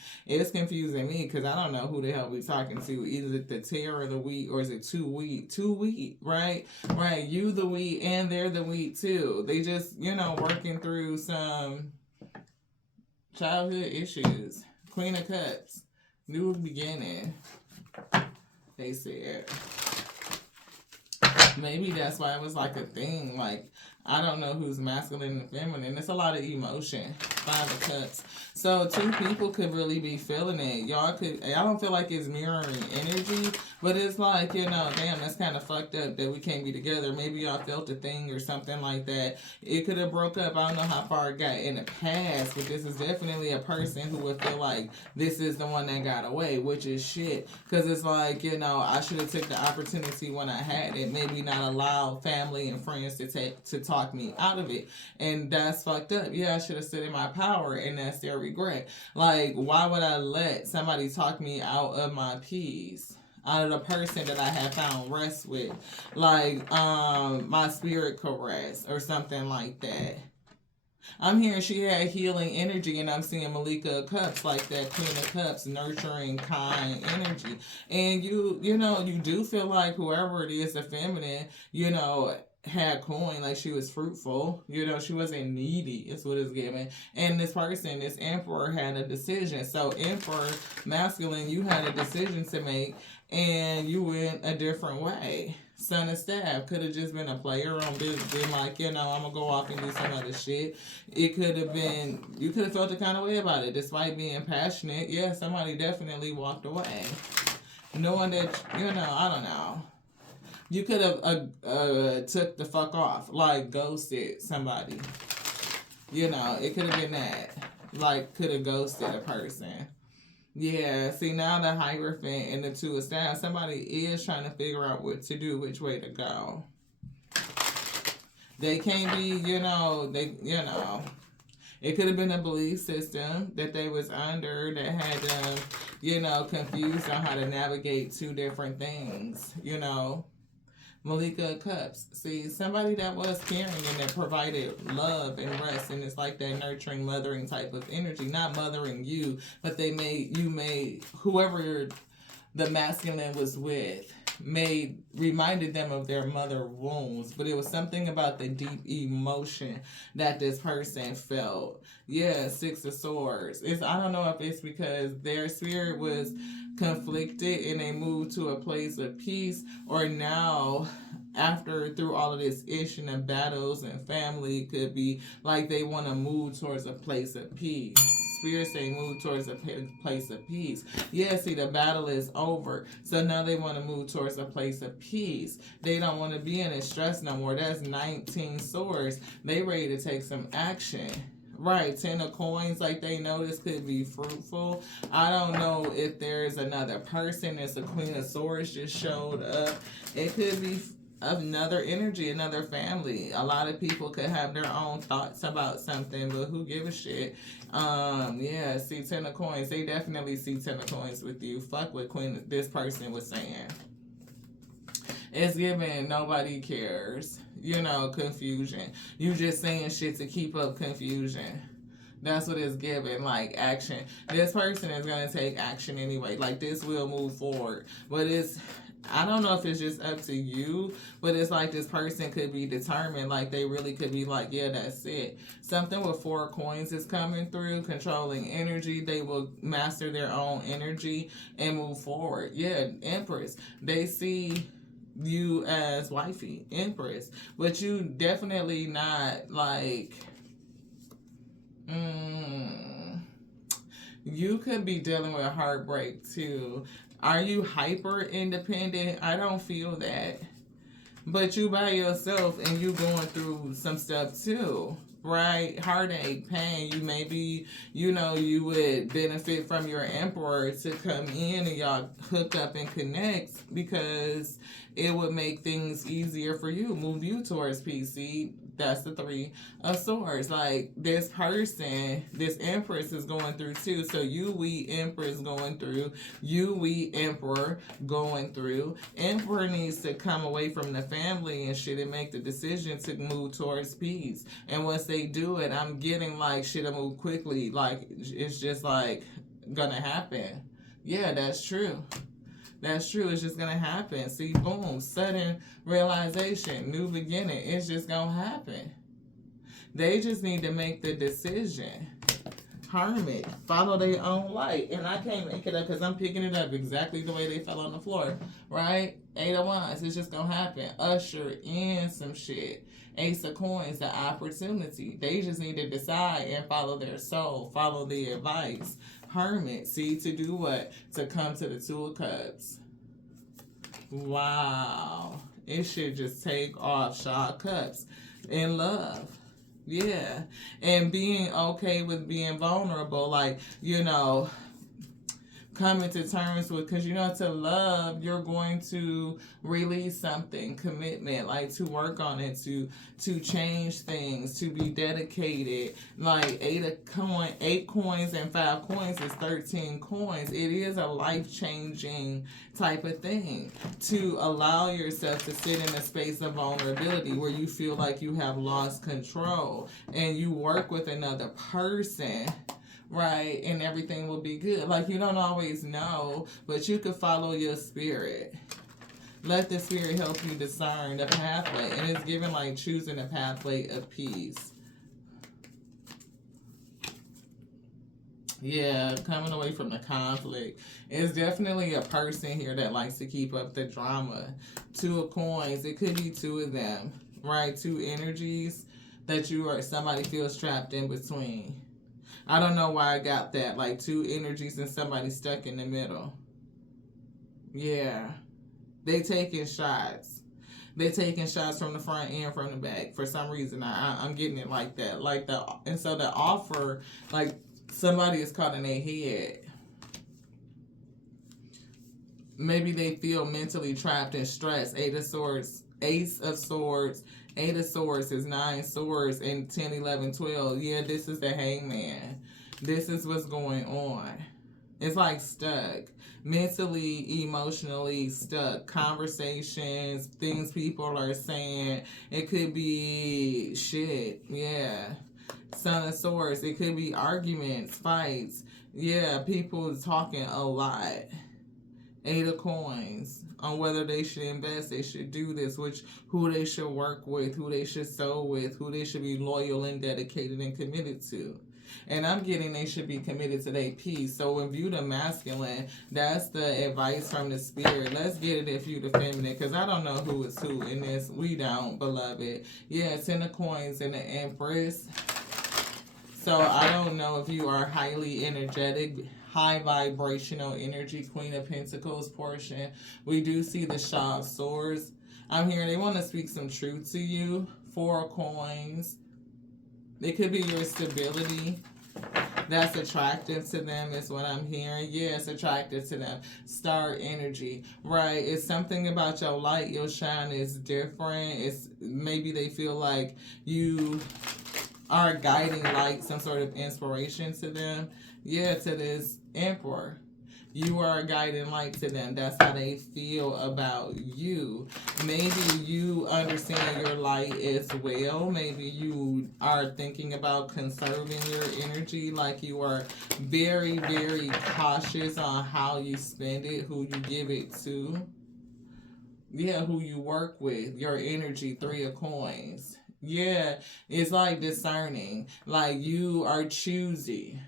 me, because I don't know who the hell we talking to. Either the tear or the wheat, or is it two wheat, right? Right, you the wheat and they're the wheat too. They just, working through some childhood issues. Queen of Cups, new beginning. They said maybe that's why it was like a thing. Like, I don't know who's masculine and feminine. It's a lot of emotion. 5 of Cups. So 2 people could really be feeling it. Y'all could, I don't feel like it's mirroring energy, but it's like, damn, that's kind of fucked up that we can't be together. Maybe y'all felt a thing or something like that. It could have broke up. I don't know how far it got in the past, but this is definitely a person who would feel like this is the one that got away, which is shit. Because it's like, I should have took the opportunity when I had it. Maybe not allow family and friends to talk me out of it. And that's fucked up. Yeah, I should have stood in my power, and that's their regret. Like, why would I let somebody talk me out of my peace? Out of the person that I have found rest with, like my spirit caress or something like that. I'm hearing she had healing energy, and I'm seeing Malika of Cups, like that Queen of Cups, nurturing, kind energy. And you do feel like whoever it is, the feminine, had coin, like she was fruitful, she wasn't needy, is what it's giving. And this person, this Emperor, had a decision. So Emperor, masculine, you had a decision to make, and you went a different way. Son of Staff could have just been a player on been like, I'm gonna go off and do some other shit. It could have been, you could have felt the kind of way about it, despite being passionate. Yeah, somebody definitely walked away, knowing that, I don't know. You could have took the fuck off, like ghosted somebody. It could have been that. Like, could have ghosted a person. Yeah, see, now the Hierophant and the 2 of Staffs, somebody is trying to figure out what to do, which way to go. They can't be, it could have been a belief system that they was under that had them, confused on how to navigate 2 different things, Malika of Cups. See, somebody that was caring and that provided love and rest, and it's like that nurturing, mothering type of energy. Not mothering you, but whoever the masculine was with, reminded them of their mother wounds, but it was something about the deep emotion that this person felt. Yeah, 6 of Swords. I don't know if it's because their spirit was conflicted and they moved to a place of peace, or now through all of this issue and battles and family, could be like they want to move towards a place of peace. Spirit saying move towards a place of peace. Yeah, see, the battle is over. So now they want to move towards a place of peace. They don't want to be in stress no more. That's 19 swords. They ready to take some action. Right, 10 of coins, like they know this could be fruitful. I don't know if there's another person. It's a Queen of Swords just showed up. It could be another energy, another family. A lot of people could have their own thoughts about something, but who give a shit? Yeah, see, 10 of coins. They definitely see 10 of coins with you. Fuck what this person was saying. It's giving nobody cares. Confusion. You just saying shit to keep up confusion. That's what it's giving, like action. This person is going to take action anyway. Like, this will move forward. But I don't know if it's just up to you, but it's like this person could be determined. Like, they really could be like, yeah, that's it. Something with 4 coins is coming through, controlling energy. They will master their own energy and move forward. Yeah, Empress. They see you as wifey, Empress, but you definitely not like, you could be dealing with heartbreak too. Are you hyper independent? I don't feel that. But you by yourself and you going through some stuff too, right? Heartache, pain. You maybe, you would benefit from your Emperor to come in and y'all hook up and connect, because it would make things easier for you, move you towards peace. See, That's the Three of Swords. Like, this person, this Empress is going through too. So you, we, Empress going through. You, we, Emperor going through. Emperor needs to come away from the family and shit and make the decision to move towards peace. And once they do it, I'm getting like shit'll move quickly. Like, it's just like gonna happen. Yeah, that's true. That's true. It's just going to happen. See, boom, sudden realization, new beginning. It's just going to happen. They just need to make the decision. Hermit, follow their own light. And I can't make it up because I'm picking it up exactly the way they fell on the floor. Right? 8 of Wands. It's just going to happen. Usher in some shit. Ace of Coins, the opportunity. They just need to decide and follow their soul. Follow the advice. Hermit, see, to do what? To come to the Two of Cups. Wow. It should just take off. Shaw of Cups. In love. Yeah. And being okay with being vulnerable. Like, you know, coming to terms with, because you know, to love, you're going to release something, commitment, like to work on it, to change things, to be dedicated. Like 8 coins and 5 coins is 13 coins. It is a life-changing type of thing to allow yourself to sit in a space of vulnerability where you feel like you have lost control and you work with another person. Right, and everything will be good. Like, you don't always know, but you can follow your spirit. Let the spirit help you discern the pathway. And it's given like choosing a pathway of peace. Yeah, coming away from the conflict. It's definitely a person here that likes to keep up the drama. 2 of Coins. It could be 2 of them. Right, 2 energies that you or somebody feels trapped in between. I don't know why I got that. Like 2 energies and somebody stuck in the middle. Yeah. They taking shots. They taking shots from the front and from the back. For some reason, I'm getting it like that. And so the offer, like somebody is caught in their head. Maybe they feel mentally trapped and stressed. 8 of Swords, Ace of Swords. 8 of Swords is 9 swords and 10, 11, 12. Yeah, this is the Hangman. This is what's going on. It's like stuck. Mentally, emotionally stuck. Conversations, things people are saying. It could be shit. Yeah. Son of Swords. It could be arguments, fights. Yeah, people talking a lot. 8 of Coins. On whether they should invest, they should do this, who they should work with, who they should sow with, who they should be loyal and dedicated and committed to. And I'm getting they should be committed to their peace. So when viewed a masculine, that's the advice from the spirit. Let's get it if you the feminine, because I don't know who is who in this. We don't, beloved. Yeah, 10 of Coins and the Empress. So I don't know if you are highly energetic, high vibrational energy, Queen of Pentacles portion. We do see the Shaw of Swords. I'm hearing they want to speak some truth to you. 4 of Coins. It could be your stability that's attractive to them is what I'm hearing. Yeah, it's attractive to them. Star energy, right? It's something about your light, your shine is different. It's maybe they feel like you are a guiding light, some sort of inspiration to them. Yeah, to this Emperor. You are a guiding light to them. That's how they feel about you. Maybe you understand your light as well. Maybe you are thinking about conserving your energy. Like you are very, very cautious on how you spend it, who you give it to. Yeah, who you work with. Your energy, 3 of Coins. Yeah, it's like discerning. Like you are choosy.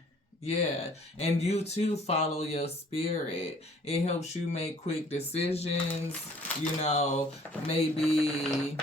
Yeah, and you too follow your spirit. It helps you make quick decisions. You know, maybe,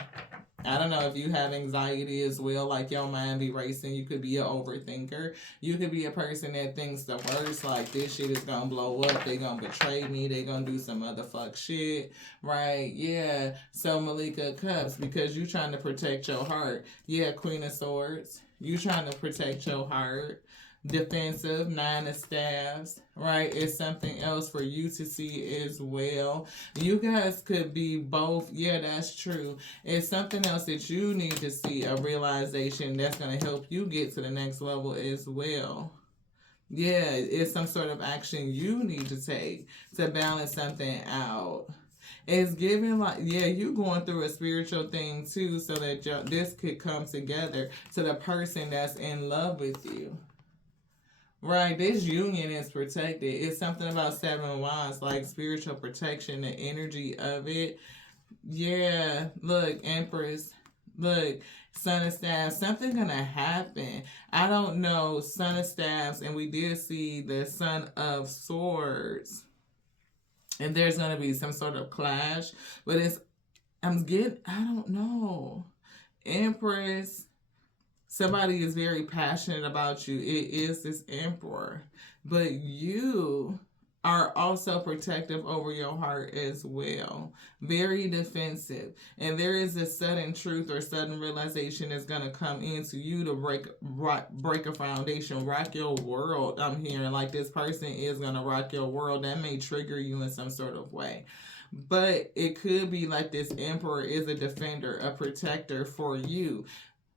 I don't know if you have anxiety as well, like your mind be racing. You could be an overthinker. You could be a person that thinks the worst, like this shit is gonna blow up. They gonna betray me. They gonna do some other fuck shit, right? Yeah, so Malika Cups, because you trying to protect your heart. Yeah, Queen of Swords. You trying to protect your heart. defensive. 9 of staves, right? It's something else for you to see as well. You guys could be both. Yeah, that's true. It's something else that you need to see, a realization that's going to help you get to the next level as well. Yeah, it's some sort of action you need to take to balance something out. It's giving like, yeah, you going through a spiritual thing too, so that this could come together to the person that's in love with you. Right, this union is protected. It's something about 7 wands, like spiritual protection, the energy of it. Yeah, look, Empress. Look, Son of Staffs, something gonna happen. I don't know, Son of Staffs, and we did see the Son of Swords. And there's gonna be some sort of clash. But I don't know. Empress, somebody is very passionate about you. It is this Emperor. But you are also protective over your heart as well. Very defensive. And there is a sudden truth or sudden realization that's going to come into you to break a foundation, rock your world. I'm hearing like this person is going to rock your world. That may trigger you in some sort of way. But it could be like this Emperor is a defender, a protector for you.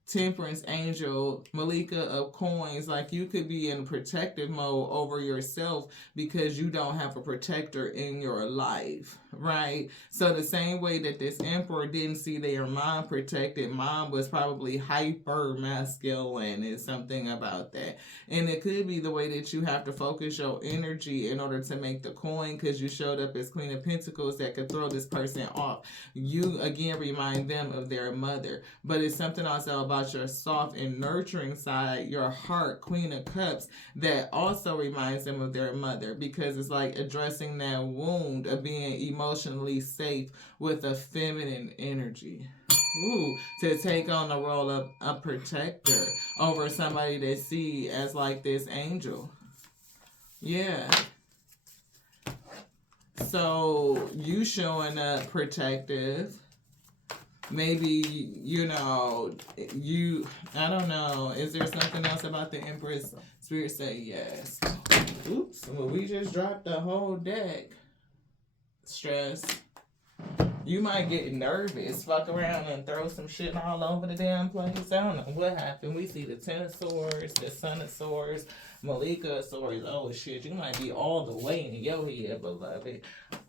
Temperance angel, Malika of coins, like you could be in protective mode over yourself because you don't have a protector in your life, right? So the same way that this Emperor didn't see their mom protected, mom was probably hyper masculine, is something about that. And it could be the way that you have to focus your energy in order to make the coin, because you showed up as Queen of Pentacles that could throw this person off. You again remind them of their mother, but it's something also about your soft and nurturing side, your heart, Queen of Cups, that also reminds them of their mother, because it's like addressing that wound of being emotionally safe with a feminine energy. Ooh, to take on the role of a protector over somebody they see as like this angel. Yeah. So you showing up protective. Maybe, I don't know. Is there something else about the Empress? Spirit say yes. Oops. Well, we just dropped the whole deck. Stress. You might get nervous, fuck around and throw some shit all over the damn place. I don't know what happened. We see the 10 of Swords, the Son of Swords, Malika of Swords. Oh shit, you might be all the way in your head, beloved.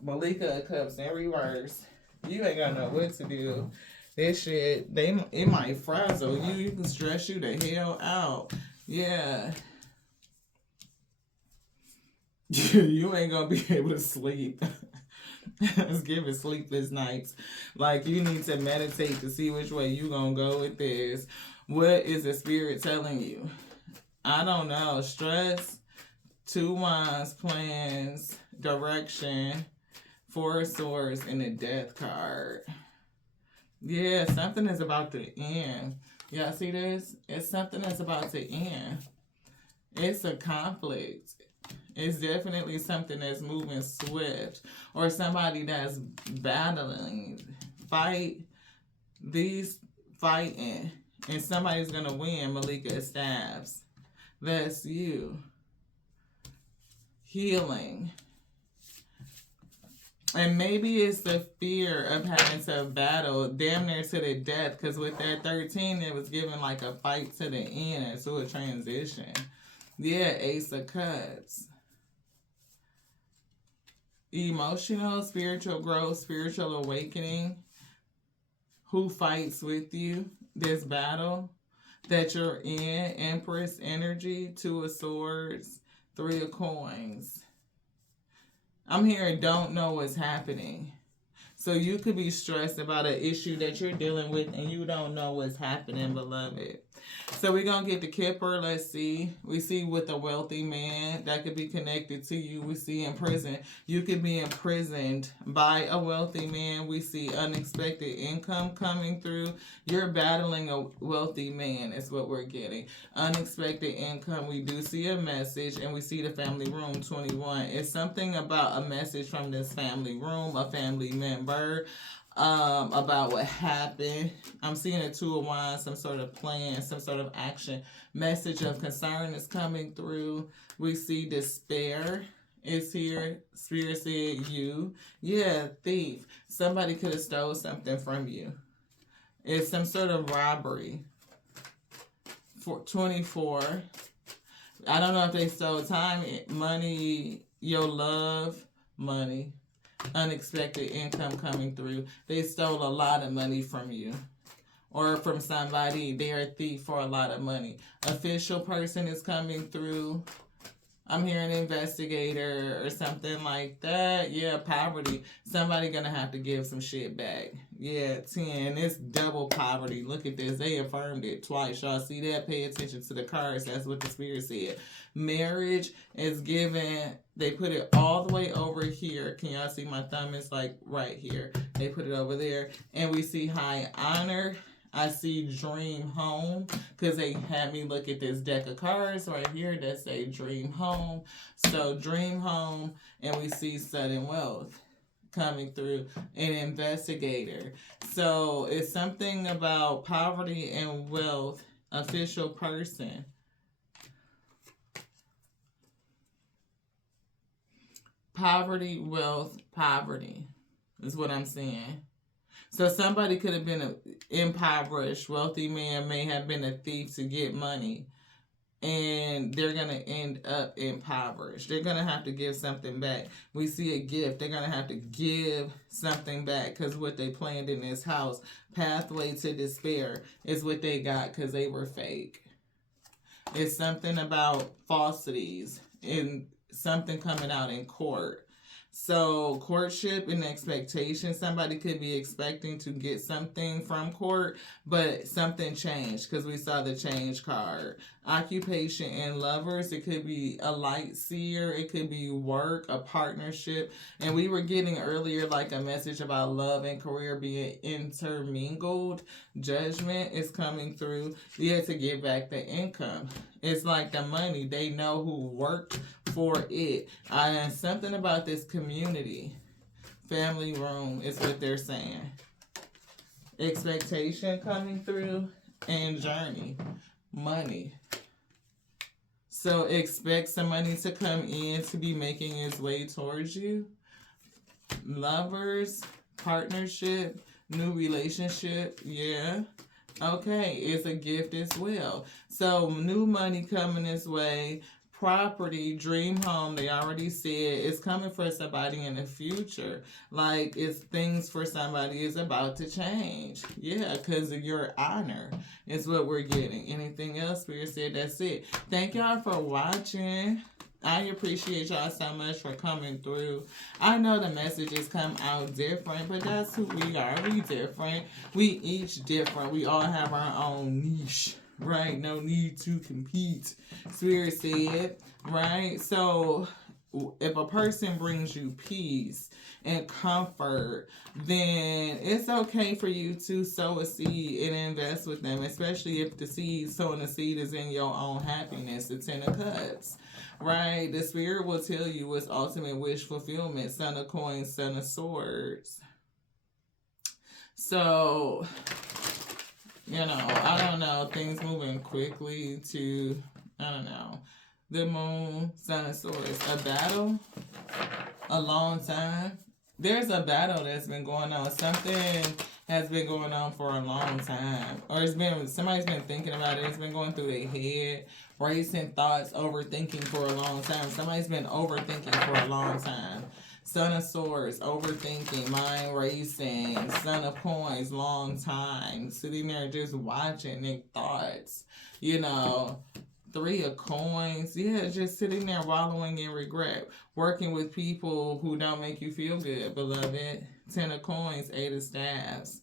Malika of Cups in reverse. You ain't gonna know what to do. This shit, it might frazzle you. You can stress you the hell out. Yeah. You ain't gonna be able to sleep. Let's give it sleepless nights. Like, you need to meditate to see which way you gonna go with this. What is the spirit telling you? I don't know. Stress, 2 wands, plans, direction, 4 of swords, and the death card. Yeah, something is about to end. Y'all see this? It's something that's about to end. It's a conflict. It's definitely something that's moving swift. Or somebody that's battling. Fighting. And somebody's going to win, Malika Staffs. That's you. Healing. And maybe it's the fear of having to battle damn near to the death. Because with that 13, it was given like a fight to the end and to a transition. Yeah, Ace of Cups. Emotional, spiritual growth, spiritual awakening. Who fights with you? This battle that you're in. Empress energy, 2 of Swords, 3 of Coins. I'm hearing don't know what's happening. So you could be stressed about an issue that you're dealing with and you don't know what's happening, beloved. So we're going to get the Kipper. Let's see. We see with a wealthy man that could be connected to you. We see in prison. You could be imprisoned by a wealthy man. We see unexpected income coming through. You're battling a wealthy man is what we're getting. Unexpected income. We do see a message, and we see the family room 21. It's something about a message from this family room, a family member. about what happened. I'm seeing a Two of Wands, some sort of plan, some sort of action. Message of concern is coming through. We see despair is here. Spirit said you. Yeah, thief. Somebody could have stole something from you. It's some sort of robbery. 24. I don't know if they stole time, money, your love, money, unexpected income coming through. They stole a lot of money from you or from somebody. They're a thief for a lot of money. Official person is coming through. I'm hearing investigator or something like that. Yeah, poverty. Somebody gonna have to give some shit back. Yeah, 10. It's double poverty. Look at this. They affirmed it twice. Y'all see that? Pay attention to the cards. That's what the spirit said. Marriage is given. They put it all the way over here. Can y'all see my thumb? It's like right here. They put it over there. And we see high honor. I see dream home because they had me look at this deck of cards right here that say dream home. So dream home, and we see sudden wealth coming through. An investigator. So it's something about poverty and wealth. Official person. Poverty, wealth, poverty is what I'm saying. So somebody could have been an impoverished, wealthy man, may have been a thief to get money, and they're going to end up impoverished. They're going to have to give something back. We see a gift. They're going to have to give something back because what they planned in this house, pathway to despair, is what they got because they were fake. It's something about falsities and something coming out in court. So courtship and expectation, somebody could be expecting to get something from court, but something changed because we saw the change card. Occupation and lovers, it could be a light seer, it could be work, a partnership. And we were getting earlier like a message about love and career being intermingled. Judgment is coming through. You have to get back the income. It's like the money. They know who worked for it. And something about this community. Family room is what they're saying. Expectation coming through. And journey. Money. So expect some money to come in to be making its way towards you. Lovers. Partnership. New relationship. Yeah. Okay, it's a gift as well. So new money coming this way. Property, dream home, they already said it's coming for somebody in the future. Like it's things for somebody is about to change. Yeah, because of your honor is what we're getting. Anything else? Spirit said that's it. Thank y'all for watching. I appreciate y'all so much for coming through. I know the messages come out different, but that's who we are. We different. We each different. We all have our own niche, right? No need to compete. Spirit said, right? So if a person brings you peace and comfort, then it's okay for you to sow a seed and invest with them, especially if the seed, sowing the seed is in your own happiness, the 10 of Cups. Right? The spirit will tell you what's ultimate wish fulfillment. Son of Coins, Son of Swords. So, I don't know. Things moving quickly to, I don't know. The Moon, Son of Swords. A battle? A long time? There's a battle that's been going on. Something has been going on for a long time. Or somebody's been thinking about it. It's been going through their head. Racing thoughts, overthinking for a long time. Somebody's been overthinking for a long time. Son of Swords, overthinking, mind racing. Son of Coins, long time. Sitting there just watching their thoughts. 3 of Coins. Yeah, just sitting there wallowing in regret. Working with people who don't make you feel good, beloved. 10 of Coins, 8 of Staffs.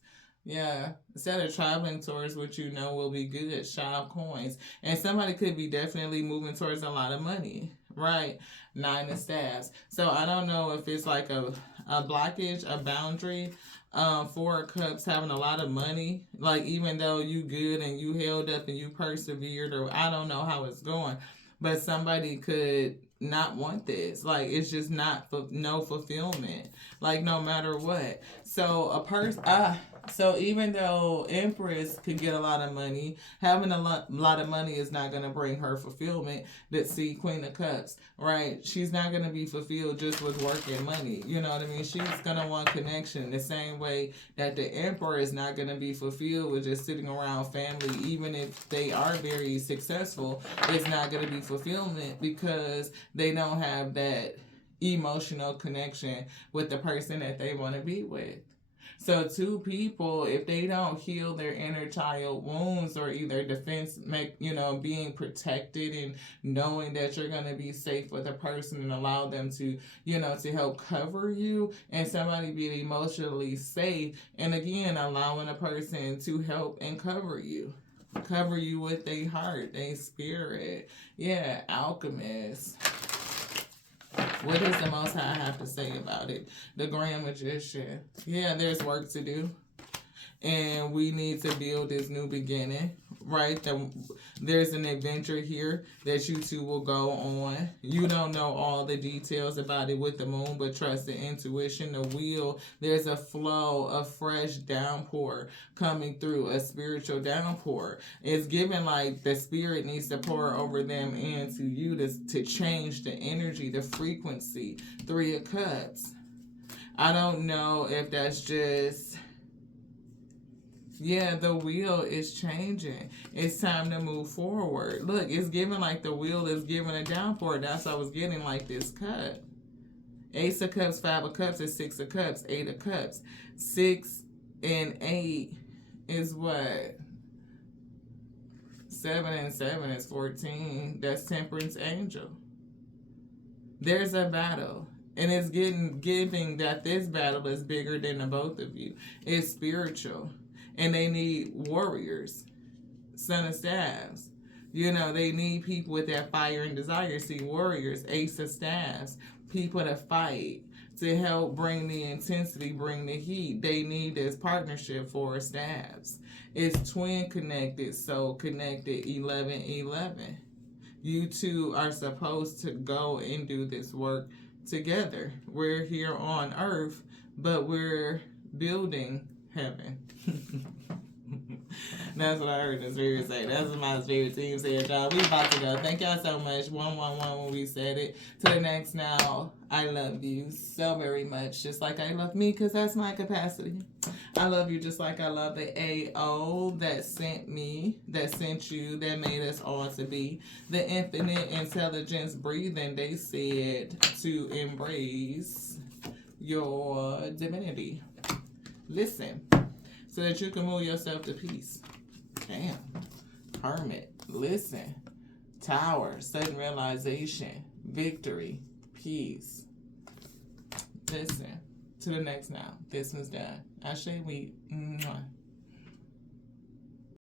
Yeah, instead of traveling towards what you know will be good, shy of coins. And somebody could be definitely moving towards a lot of money, right? 9 of Staffs. So I don't know if it's like a blockage, a boundary. 4 of Cups, having a lot of money. Like even though you good and you held up and you persevered, or I don't know how it's going. But somebody could not want this. Like, it's just not no fulfillment. Like, no matter what. So a person, so even though Empress could get a lot of money, having a lot of money is not going to bring her fulfillment. That see Queen of Cups, right? She's not going to be fulfilled just with work and money. You know what I mean? She's going to want connection the same way that the Emperor is not going to be fulfilled with just sitting around family. Even if they are very successful, it's not going to be fulfillment because they don't have that emotional connection with the person that they want to be with. So two people, if they don't heal their inner child wounds or either defense, being protected and knowing that you're going to be safe with a person and allow them to, to help cover you, and somebody being emotionally safe, and again, allowing a person to help and cover you with their heart, their spirit. Yeah, alchemist. What does the Most High have to say about it? The Grand Magician. Yeah, there's work to do. And we need to build this new beginning, right? There's an adventure here that you two will go on. You don't know all the details about it with the moon, but trust the intuition, the wheel. There's a flow, a fresh downpour coming through, a spiritual downpour. It's given like the spirit needs to pour over them and to you to change the energy, the frequency. 3 of Cups. I don't know if that's just... Yeah, the wheel is changing. It's time to move forward. Look, it's giving like the wheel is giving a downpour. That's why I was getting like this cut. Ace of Cups, 5 of Cups is 6 of Cups, 8 of Cups. 6 and 8 is what? 7 and 7 is 14. That's Temperance Angel. There's a battle. And it's giving that this battle is bigger than the both of you. It's spiritual. And they need warriors. Son of Staves. They need people with that fire and desire. See, warriors, Ace of Staves. People to fight, to help bring the intensity, bring the heat. They need this partnership for staves. It's twin connected, soul connected, 11-11. You two are supposed to go and do this work together. We're here on earth, but we're building heaven. That's what I heard the spirit say. That's what my spirit team said, y'all. We about to go. Thank y'all so much. 111 when we said it. To the next now. I love you so very much. Just like I love me, because that's my capacity. I love you just like I love the AO that sent me, that sent you, that made us all to be. The infinite intelligence breathing, they said to embrace your divinity. Listen. So that you can move yourself to peace. Damn. Hermit. Listen. Tower. Sudden realization. Victory. Peace. Listen. To the next now. This one's done. I say we. Mwah.